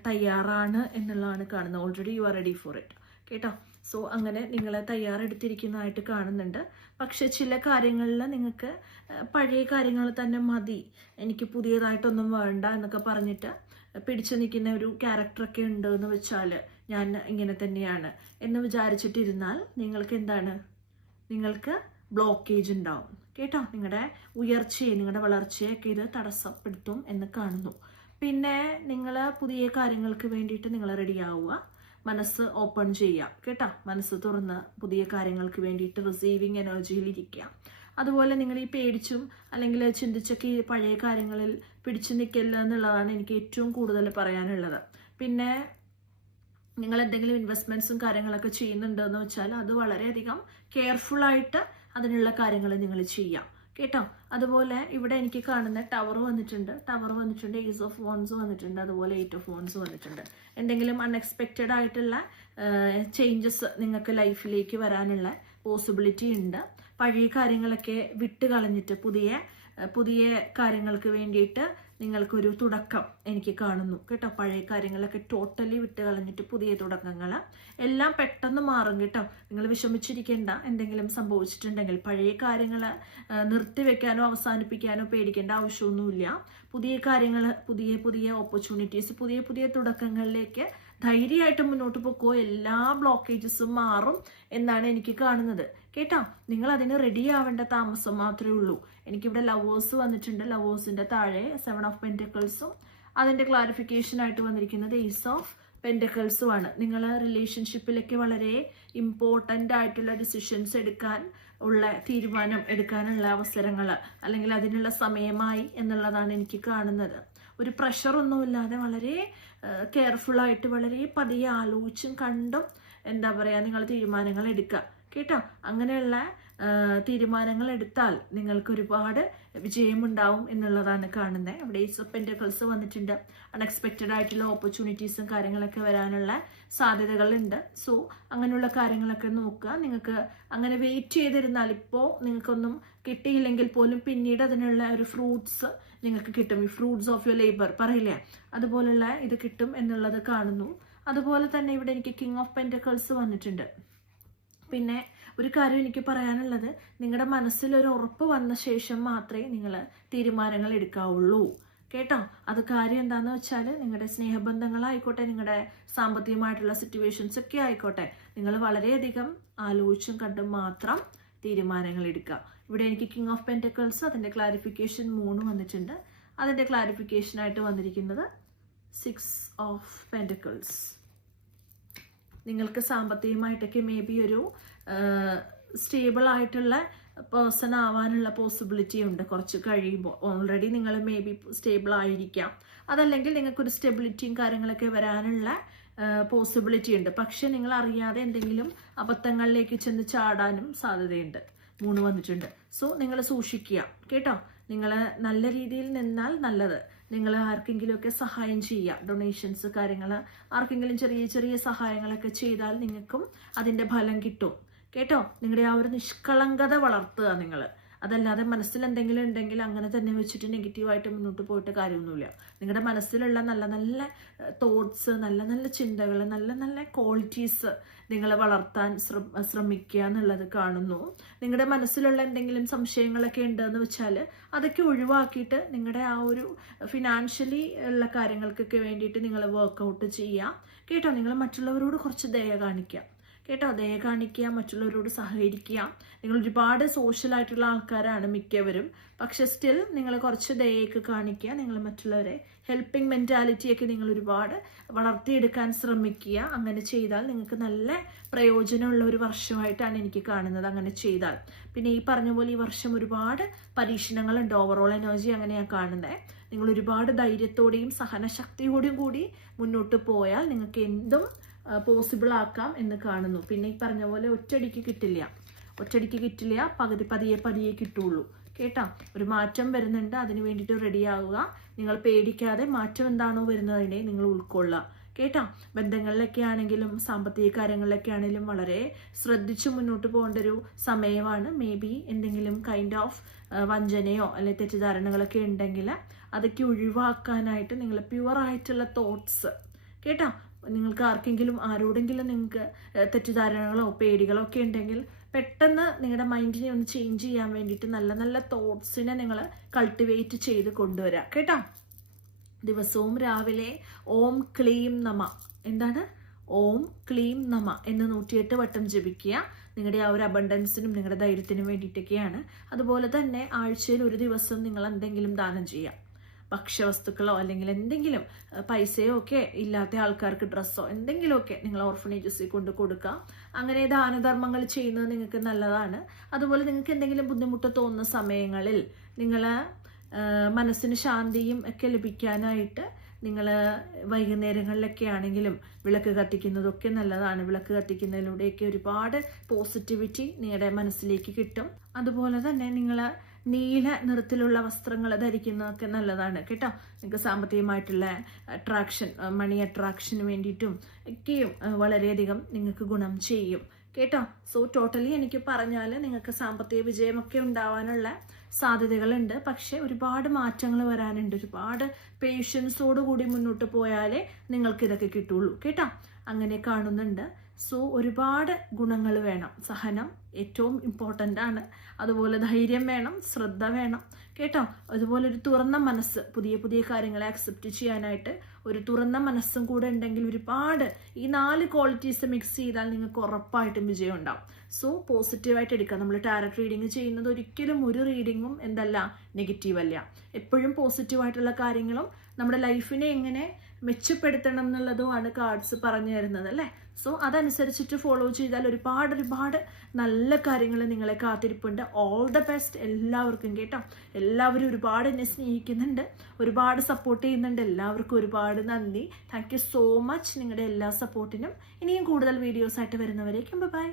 തയ്യാറാണ് എന്നുള്ളതാണ് കാണുന്നത്. Already you are ready for it കേട്ടോ. സോ അങ്ങനെ നിങ്ങൾ തയ്യാറെടുത്തിരിക്കുന്നതായിട്ട് കാണുന്നുണ്ട്. പക്ഷെ ചില കാര്യങ്ങളിൽ നിങ്ങൾക്ക് പഴയ കാര്യങ്ങൾ തന്നെ മതി, എനിക്ക് പുതിയതായിട്ടൊന്നും വേണ്ട എന്നൊക്കെ പറഞ്ഞിട്ട് പിടിച്ചു നിൽക്കുന്ന ഒരു ക്യാരക്ടറൊക്കെ ഉണ്ട് എന്ന് വെച്ചാൽ, ഞാൻ ഇങ്ങനെ തന്നെയാണ് എന്ന് വിചാരിച്ചിട്ടിരുന്നാൽ നിങ്ങൾക്ക് ബ്ലോക്കേജ് ഉണ്ടാവും കേട്ടോ. നിങ്ങളുടെ ഉയർച്ചയെ, നിങ്ങളുടെ വളർച്ചയൊക്കെ ഇത് തടസ്സപ്പെടുത്തും എന്ന് കാണുന്നു. പിന്നെ നിങ്ങൾ പുതിയ കാര്യങ്ങൾക്ക് വേണ്ടിയിട്ട് നിങ്ങൾ റെഡി ആവുക, മനസ്സ് ഓപ്പൺ ചെയ്യുക കേട്ടോ. മനസ്സ് തുറന്ന് പുതിയ കാര്യങ്ങൾക്ക് വേണ്ടിയിട്ട് റിസീവിങ് എനർജിയിൽ ഇരിക്കുക. അതുപോലെ നിങ്ങൾ ഈ പേടിച്ചും അല്ലെങ്കിൽ ചിന്തിച്ചൊക്കെ ഈ പഴയ കാര്യങ്ങളിൽ പിടിച്ചു നിൽക്കില്ല എന്നുള്ളതാണ് എനിക്ക് ഏറ്റവും കൂടുതൽ പറയാനുള്ളത്. പിന്നെ നിങ്ങൾ എന്തെങ്കിലും ഇൻവെസ്റ്റ്മെന്റ്സും കാര്യങ്ങളൊക്കെ ചെയ്യുന്നുണ്ടെന്ന് വെച്ചാൽ അത് വളരെയധികം കെയർഫുള്ളായിട്ട് അതിനുള്ള കാര്യങ്ങൾ നിങ്ങൾ ചെയ്യാം കേട്ടോ. അതുപോലെ ഇവിടെ എനിക്ക് കാണുന്ന ടവർ വന്നിട്ടുണ്ട്, Ace of Wands വന്നിട്ടുണ്ട്, അതുപോലെ 8 of Wands വന്നിട്ടുണ്ട്. എന്തെങ്കിലും അൺഎക്സ്പെക്റ്റഡ് ആയിട്ടുള്ള ചേഞ്ചസ് നിങ്ങൾക്ക് ലൈഫിലേക്ക് വരാനുള്ള പോസിബിലിറ്റി ഉണ്ട്. പഴയ കാര്യങ്ങളൊക്കെ വിട്ട് കളഞ്ഞിട്ട് പുതിയ കാര്യങ്ങൾക്ക് വേണ്ടിയിട്ട് നിങ്ങൾക്കൊരു തുടക്കം എനിക്ക് കാണുന്നു കേട്ടോ. പഴയ കാര്യങ്ങളൊക്കെ ടോട്ടലി വിട്ട് കളഞ്ഞിട്ട് പുതിയ തുടക്കങ്ങൾ എല്ലാം പെട്ടെന്ന് മാറും കേട്ടോ. നിങ്ങൾ വിഷമിച്ചിരിക്കേണ്ട. എന്തെങ്കിലും സംഭവിച്ചിട്ടുണ്ടെങ്കിൽ പഴയ കാര്യങ്ങൾ നിർത്തിവെക്കാനോ അവസാനിപ്പിക്കാനോ പേടിക്കേണ്ട ആവശ്യമൊന്നുമില്ല. പുതിയ കാര്യങ്ങൾ, പുതിയ ഓപ്പർച്യൂണിറ്റീസ്, പുതിയ തുടക്കങ്ങളിലേക്ക് ധൈര്യമായിട്ട് മുന്നോട്ട് പോക്കോ. എല്ലാ ബ്ലോക്കേജസും മാറും എന്നാണ് എനിക്ക് കാണുന്നത് കേട്ടോ. നിങ്ങൾ അതിന് റെഡി ആവേണ്ട താമസം മാത്രമേ ഉള്ളൂ. എനിക്കിവിടെ ലവേഴ്സ് വന്നിട്ടുണ്ട്, ലവേഴ്സിന്റെ താഴെ 7 of Pentacles-ഉം അതിന്റെ ക്ലാരിഫിക്കേഷനായിട്ട് വന്നിരിക്കുന്നത് Ace of Pentacles-ഉമാണ്. നിങ്ങൾ റിലേഷൻഷിപ്പിലേക്ക് വളരെ ഇമ്പോർട്ടൻ്റ് ആയിട്ടുള്ള ഡിസിഷൻസ് തീരുമാനം എടുക്കാനുള്ള അവസരങ്ങൾ അല്ലെങ്കിൽ അതിനുള്ള സമയമായി എന്നുള്ളതാണ് എനിക്ക് കാണുന്നത്. ഒരു പ്രഷറൊന്നുമില്ലാതെ വളരെ കെയർഫുള്ളായിട്ട് വളരെ പതിയെ ആലോചിച്ചും കണ്ടും നിങ്ങൾ തീരുമാനങ്ങൾ എടുക്കുക കേട്ടോ. അങ്ങനെയുള്ള തീരുമാനങ്ങൾ എടുത്താൽ നിങ്ങൾക്ക് ഒരുപാട് വിജയമുണ്ടാവും എന്നുള്ളതാണ് കാണുന്നത്. അവിടെ Ace of Pentacles വന്നിട്ടുണ്ട്. അൺഎക്സ്പെക്റ്റഡ് ആയിട്ടുള്ള ഓപ്പർച്യൂണിറ്റീസും കാര്യങ്ങളൊക്കെ വരാനുള്ള സാധ്യതകളുണ്ട്. സോ അങ്ങനെയുള്ള കാര്യങ്ങളൊക്കെ നോക്കുക. നിങ്ങൾക്ക് അങ്ങനെ വെയിറ്റ് ചെയ്തിരുന്നാൽ ഇപ്പോൾ നിങ്ങൾക്കൊന്നും കിട്ടിയില്ലെങ്കിൽ പോലും പിന്നീട് അതിനുള്ള ഒരു ഫ്രൂട്ട്സ് നിങ്ങൾക്ക് കിട്ടും. ഈ ഫ്രൂട്ട്സ് ഓഫ് യുവർ ലേബർ പറയില്ലേ, അതുപോലുള്ള ഇത് കിട്ടും എന്നുള്ളത് കാണുന്നു. അതുപോലെ തന്നെ ഇവിടെ എനിക്ക് King of Pentacles വന്നിട്ടുണ്ട്. പിന്നെ ഒരു കാര്യം എനിക്ക് പറയാനുള്ളത്, നിങ്ങളുടെ മനസ്സിലൊരു ഉറപ്പ് വന്ന ശേഷം മാത്രമേ നിങ്ങൾ തീരുമാനങ്ങൾ എടുക്കാവുള്ളൂ കേട്ടോ. അത് കാര്യം എന്താണെന്ന് വെച്ചാൽ നിങ്ങളുടെ സ്നേഹബന്ധങ്ങളായിക്കോട്ടെ, നിങ്ങളുടെ സാമ്പത്തികമായിട്ടുള്ള സിറ്റുവേഷൻസ് ഒക്കെ ആയിക്കോട്ടെ, നിങ്ങൾ വളരെയധികം ആലോചിച്ചും കണ്ടും മാത്രം തീരുമാനങ്ങൾ എടുക്കുക. ഇവിടെ എനിക്ക് King of Pentacles അതിൻ്റെ ക്ലാരിഫിക്കേഷൻ 3 വന്നിട്ടുണ്ട്. അതിൻ്റെ ക്ലാരിഫിക്കേഷനായിട്ട് വന്നിരിക്കുന്നത് 6 of Pentacles. നിങ്ങൾക്ക് സാമ്പത്തികമായിട്ടൊക്കെ മേ ബി ഒരു സ്റ്റേബിൾ ആയിട്ടുള്ള പേഴ്സൺ ആവാനുള്ള പോസിബിലിറ്റി ഉണ്ട് കുറച്ച് കഴിയുമ്പോൾ. ഓൾറെഡി നിങ്ങൾ മേ ബി സ്റ്റേബിൾ ആയിരിക്കാം, അതല്ലെങ്കിൽ നിങ്ങൾക്കൊരു സ്റ്റെബിലിറ്റിയും കാര്യങ്ങളൊക്കെ വരാനുള്ള പോസിബിലിറ്റി ഉണ്ട്. പക്ഷെ നിങ്ങൾ അറിയാതെ എന്തെങ്കിലും അബദ്ധങ്ങളിലേക്ക് ചെന്ന് ചാടാനും സാധ്യതയുണ്ട്. 3 വന്നിട്ടുണ്ട്. സോ നിങ്ങൾ സൂക്ഷിക്കുക കേട്ടോ. നിങ്ങൾ നല്ല രീതിയിൽ നിന്നാൽ നല്ലത്. നിങ്ങൾ ആർക്കെങ്കിലുമൊക്കെ സഹായം ചെയ്യുക, ഡൊണേഷൻസ് കാര്യങ്ങൾ, ആർക്കെങ്കിലും ചെറിയ സഹായങ്ങളൊക്കെ ചെയ്താൽ നിങ്ങൾക്കും അതിൻ്റെ ഫലം കിട്ടും കേട്ടോ. നിങ്ങളുടെ ആ ഒരു നിഷ്കളങ്കത വളർത്തുക നിങ്ങൾ. അതല്ലാതെ മനസ്സിൽ എന്തെങ്കിലും ഉണ്ടെങ്കിൽ അങ്ങനെ തന്നെ വെച്ചിട്ട് നെഗറ്റീവായിട്ട് മുന്നോട്ട് പോയിട്ട് കാര്യമൊന്നുമില്ല. നിങ്ങളുടെ മനസ്സിലുള്ള നല്ല നല്ല തോട്ട്സ്, നല്ല നല്ല ചിന്തകൾ, നല്ല നല്ല ക്വാളിറ്റീസ് നിങ്ങൾ വളർത്താൻ ശ്രമിക്കുക എന്നുള്ളത് കാണുന്നു. നിങ്ങളുടെ മനസ്സിലുള്ള എന്തെങ്കിലും സംശയങ്ങളൊക്കെ ഉണ്ടെന്ന് വെച്ചാൽ അതൊക്കെ ഒഴിവാക്കിയിട്ട് നിങ്ങളുടെ ആ ഒരു ഫിനാൻഷ്യലി ഉള്ള കാര്യങ്ങൾക്കൊക്കെ വേണ്ടിയിട്ട് നിങ്ങൾ വർക്കൗട്ട് ചെയ്യുക കേട്ടോ. നിങ്ങൾ മറ്റുള്ളവരോട് കുറച്ച് ദയ കാണിക്കുക കേട്ടോ. ദയ കാണിക്കുക, മറ്റുള്ളവരോട് സഹകരിക്കുക. നിങ്ങൾ ഒരുപാട് സോഷ്യലായിട്ടുള്ള ആൾക്കാരാണ് മിക്കവരും, പക്ഷെ സ്റ്റിൽ നിങ്ങൾ കുറച്ച് ദയൊക്കെ കാണിക്കുക. നിങ്ങൾ മറ്റുള്ളവരെ ഹെൽപ്പിംഗ് മെൻറ്റാലിറ്റിയൊക്കെ നിങ്ങൾ ഒരുപാട് വളർത്തിയെടുക്കാൻ ശ്രമിക്കുക. അങ്ങനെ ചെയ്താൽ നിങ്ങൾക്ക് നല്ല പ്രയോജനമുള്ള ഒരു വർഷമായിട്ടാണ് എനിക്ക് കാണുന്നത് അങ്ങനെ ചെയ്താൽ. പിന്നെ ഈ പറഞ്ഞ പോലെ ഈ വർഷം ഒരുപാട് പരീക്ഷണങ്ങളുണ്ട്. ഓവറോൾ എനർജി അങ്ങനെയാണ് കാണുന്നത്. നിങ്ങൾ ഒരുപാട് ധൈര്യത്തോടെയും സഹനശക്തിയോടും കൂടി മുന്നോട്ട് പോയാൽ നിങ്ങൾക്ക് എന്തും പോസിബിൾ ആക്കാം എന്ന് കാണുന്നു. പിന്നെ ഈ പറഞ്ഞ പോലെ ഒറ്റയടിക്ക് കിട്ടില്ല, പതിയെ കിട്ടുള്ളൂ കേട്ടോ. ഒരു മാറ്റം വരുന്നുണ്ട്, അതിന് വേണ്ടിയിട്ട് റെഡി ആവുക. നിങ്ങൾ പേടിക്കാതെ മാറ്റം എന്താണോ വരുന്നതിനെ നിങ്ങൾ ഉൾക്കൊള്ളുക കേട്ടോ. ബന്ധങ്ങളിലൊക്കെ ആണെങ്കിലും സാമ്പത്തിക കാര്യങ്ങളിലൊക്കെ ആണെങ്കിലും വളരെ ശ്രദ്ധിച്ച് മുന്നോട്ട് പോകേണ്ട ഒരു സമയമാണ്. മേ ബി എന്തെങ്കിലും കൈൻഡ് ഓഫ് വഞ്ചനയോ അല്ലെങ്കിൽ തെറ്റിദ്ധാരണകളൊക്കെ ഉണ്ടെങ്കിൽ അതൊക്കെ ഒഴിവാക്കാനായിട്ട് നിങ്ങൾ പ്യുവറായിട്ടുള്ള തോട്ട്സ് കേട്ടോ. നിങ്ങൾക്ക് ആരോടെങ്കിലും നിങ്ങൾക്ക് തെറ്റിദ്ധാരണകളോ പേടികളോ ഒക്കെ ഉണ്ടെങ്കിൽ പെട്ടെന്ന് നിങ്ങളുടെ മൈൻഡിനെ ഒന്ന് ചേഞ്ച് ചെയ്യാൻ വേണ്ടിയിട്ട് നല്ല നല്ല തോട്ട്സിനെ നിങ്ങൾ കൾട്ടിവേറ്റ് ചെയ്ത് കൊണ്ടുവരാം കേട്ടോ. ദിവസവും രാവിലെ ഓം ക്ലീം നമ, എന്താണ് ഓം ക്ലീം നമ എന്ന് 108 വട്ടം ജപിക്കുക. നിങ്ങളുടെ ആ ഒരു അബണ്ടൻസിനും നിങ്ങളുടെ ധൈര്യത്തിനും വേണ്ടിയിട്ടൊക്കെയാണ്. അതുപോലെ തന്നെ ആഴ്ചയിൽ ഒരു ദിവസം നിങ്ങൾ എന്തെങ്കിലും ദാനം ചെയ്യാം. ഭക്ഷ്യവസ്തുക്കളോ അല്ലെങ്കിൽ എന്തെങ്കിലും പൈസയോ ഒക്കെ ഇല്ലാത്ത ആൾക്കാർക്ക് ഡ്രസ്സോ എന്തെങ്കിലുമൊക്കെ നിങ്ങൾ ഓർഫനേജസിൽ കൊണ്ട് കൊടുക്കുക. അങ്ങനെ ദാനധർമ്മങ്ങൾ ചെയ്യുന്നത് നിങ്ങൾക്ക് നല്ലതാണ്. അതുപോലെ നിങ്ങൾക്ക് എന്തെങ്കിലും ബുദ്ധിമുട്ട് തോന്നുന്ന സമയങ്ങളിൽ നിങ്ങൾ മനസ്സിന് ശാന്തിയും ഒക്കെ ലഭിക്കാനായിട്ട് നിങ്ങൾ വൈകുന്നേരങ്ങളിലൊക്കെ ആണെങ്കിലും വിളക്ക് കത്തിക്കുന്നതൊക്കെ നല്ലതാണ്. വിളക്ക് കത്തിക്കുന്നതിലൂടെയൊക്കെ ഒരുപാട് പോസിറ്റിവിറ്റി നിങ്ങളുടെ മനസ്സിലേക്ക് കിട്ടും. അതുപോലെ തന്നെ നിങ്ങൾ നീല നിറത്തിലുള്ള വസ്ത്രങ്ങൾ ധരിക്കുന്നതൊക്കെ നല്ലതാണ് കേട്ടോ. നിങ്ങൾക്ക് സാമ്പത്തികമായിട്ടുള്ള അട്രാക്ഷൻ, മണി അട്രാക്ഷന് വേണ്ടിയിട്ടും ഒക്കെയും വളരെയധികം നിങ്ങൾക്ക് ഗുണം ചെയ്യും കേട്ടോ. സോ ടോട്ടലി എനിക്ക് പറഞ്ഞാൽ നിങ്ങൾക്ക് സാമ്പത്തിക വിജയമൊക്കെ ഉണ്ടാവാനുള്ള സാധ്യതകളുണ്ട്. പക്ഷെ ഒരുപാട് മാറ്റങ്ങൾ വരാനുണ്ട്. ഒരുപാട് പേഷ്യൻസോടുകൂടി മുന്നോട്ട് പോയാലേ നിങ്ങൾക്ക് ഇതൊക്കെ കിട്ടുള്ളൂ കേട്ടോ. അങ്ങനെ കാണുന്നുണ്ട്. സോ ഒരുപാട് ഗുണങ്ങൾ വേണം. സഹനം ഏറ്റവും ഇമ്പോർട്ടൻ്റ് ആണ്. അതുപോലെ ധൈര്യം വേണം, ശ്രദ്ധ വേണം കേട്ടോ. അതുപോലെ ഒരു തുറന്ന മനസ്സ്, പുതിയ പുതിയ കാര്യങ്ങളെ അക്സെപ്റ്റ് ചെയ്യാനായിട്ട് ഒരു തുറന്ന മനസ്സും കൂടെ ഉണ്ടെങ്കിൽ ഒരുപാട് ഈ 4 ക്വാളിറ്റീസ് മിക്സ് ചെയ്താൽ നിങ്ങൾക്ക് ഉറപ്പായിട്ടും വിജയം ഉണ്ടാവും. സോ പോസിറ്റീവായിട്ട് എടുക്കുക. നമ്മൾ ടാരറ്റ് റീഡിങ് ചെയ്യുന്നത് ഒരിക്കലും ഒരു റീഡിങ്ങും നെഗറ്റീവ് അല്ല. എപ്പോഴും പോസിറ്റീവായിട്ടുള്ള കാര്യങ്ങളും നമ്മുടെ ലൈഫിനെ എങ്ങനെ മെച്ചപ്പെടുത്തണം എന്നുള്ളതുമാണ് കാർഡ്സ് പറഞ്ഞു തരുന്നത് അല്ലേ. സോ അതനുസരിച്ചിട്ട് ഫോളോ ചെയ്താൽ ഒരുപാട് നല്ല കാര്യങ്ങൾ നിങ്ങളെ കാത്തിരിപ്പുണ്ട്. ഓൾ ദ ബെസ്റ്റ് എല്ലാവർക്കും കേട്ടോ. എല്ലാവരും ഒരുപാട് എന്നെ സ്നേഹിക്കുന്നുണ്ട്, ഒരുപാട് സപ്പോർട്ട് ചെയ്യുന്നുണ്ട്. എല്ലാവർക്കും ഒരുപാട് നന്ദി. താങ്ക് യു സോ മച്ച് നിങ്ങളുടെ എല്ലാ സപ്പോർട്ടിനും. ഇനിയും കൂടുതൽ വീഡിയോസ് ആയിട്ട് വരുന്നവരേക്കും ബൈ.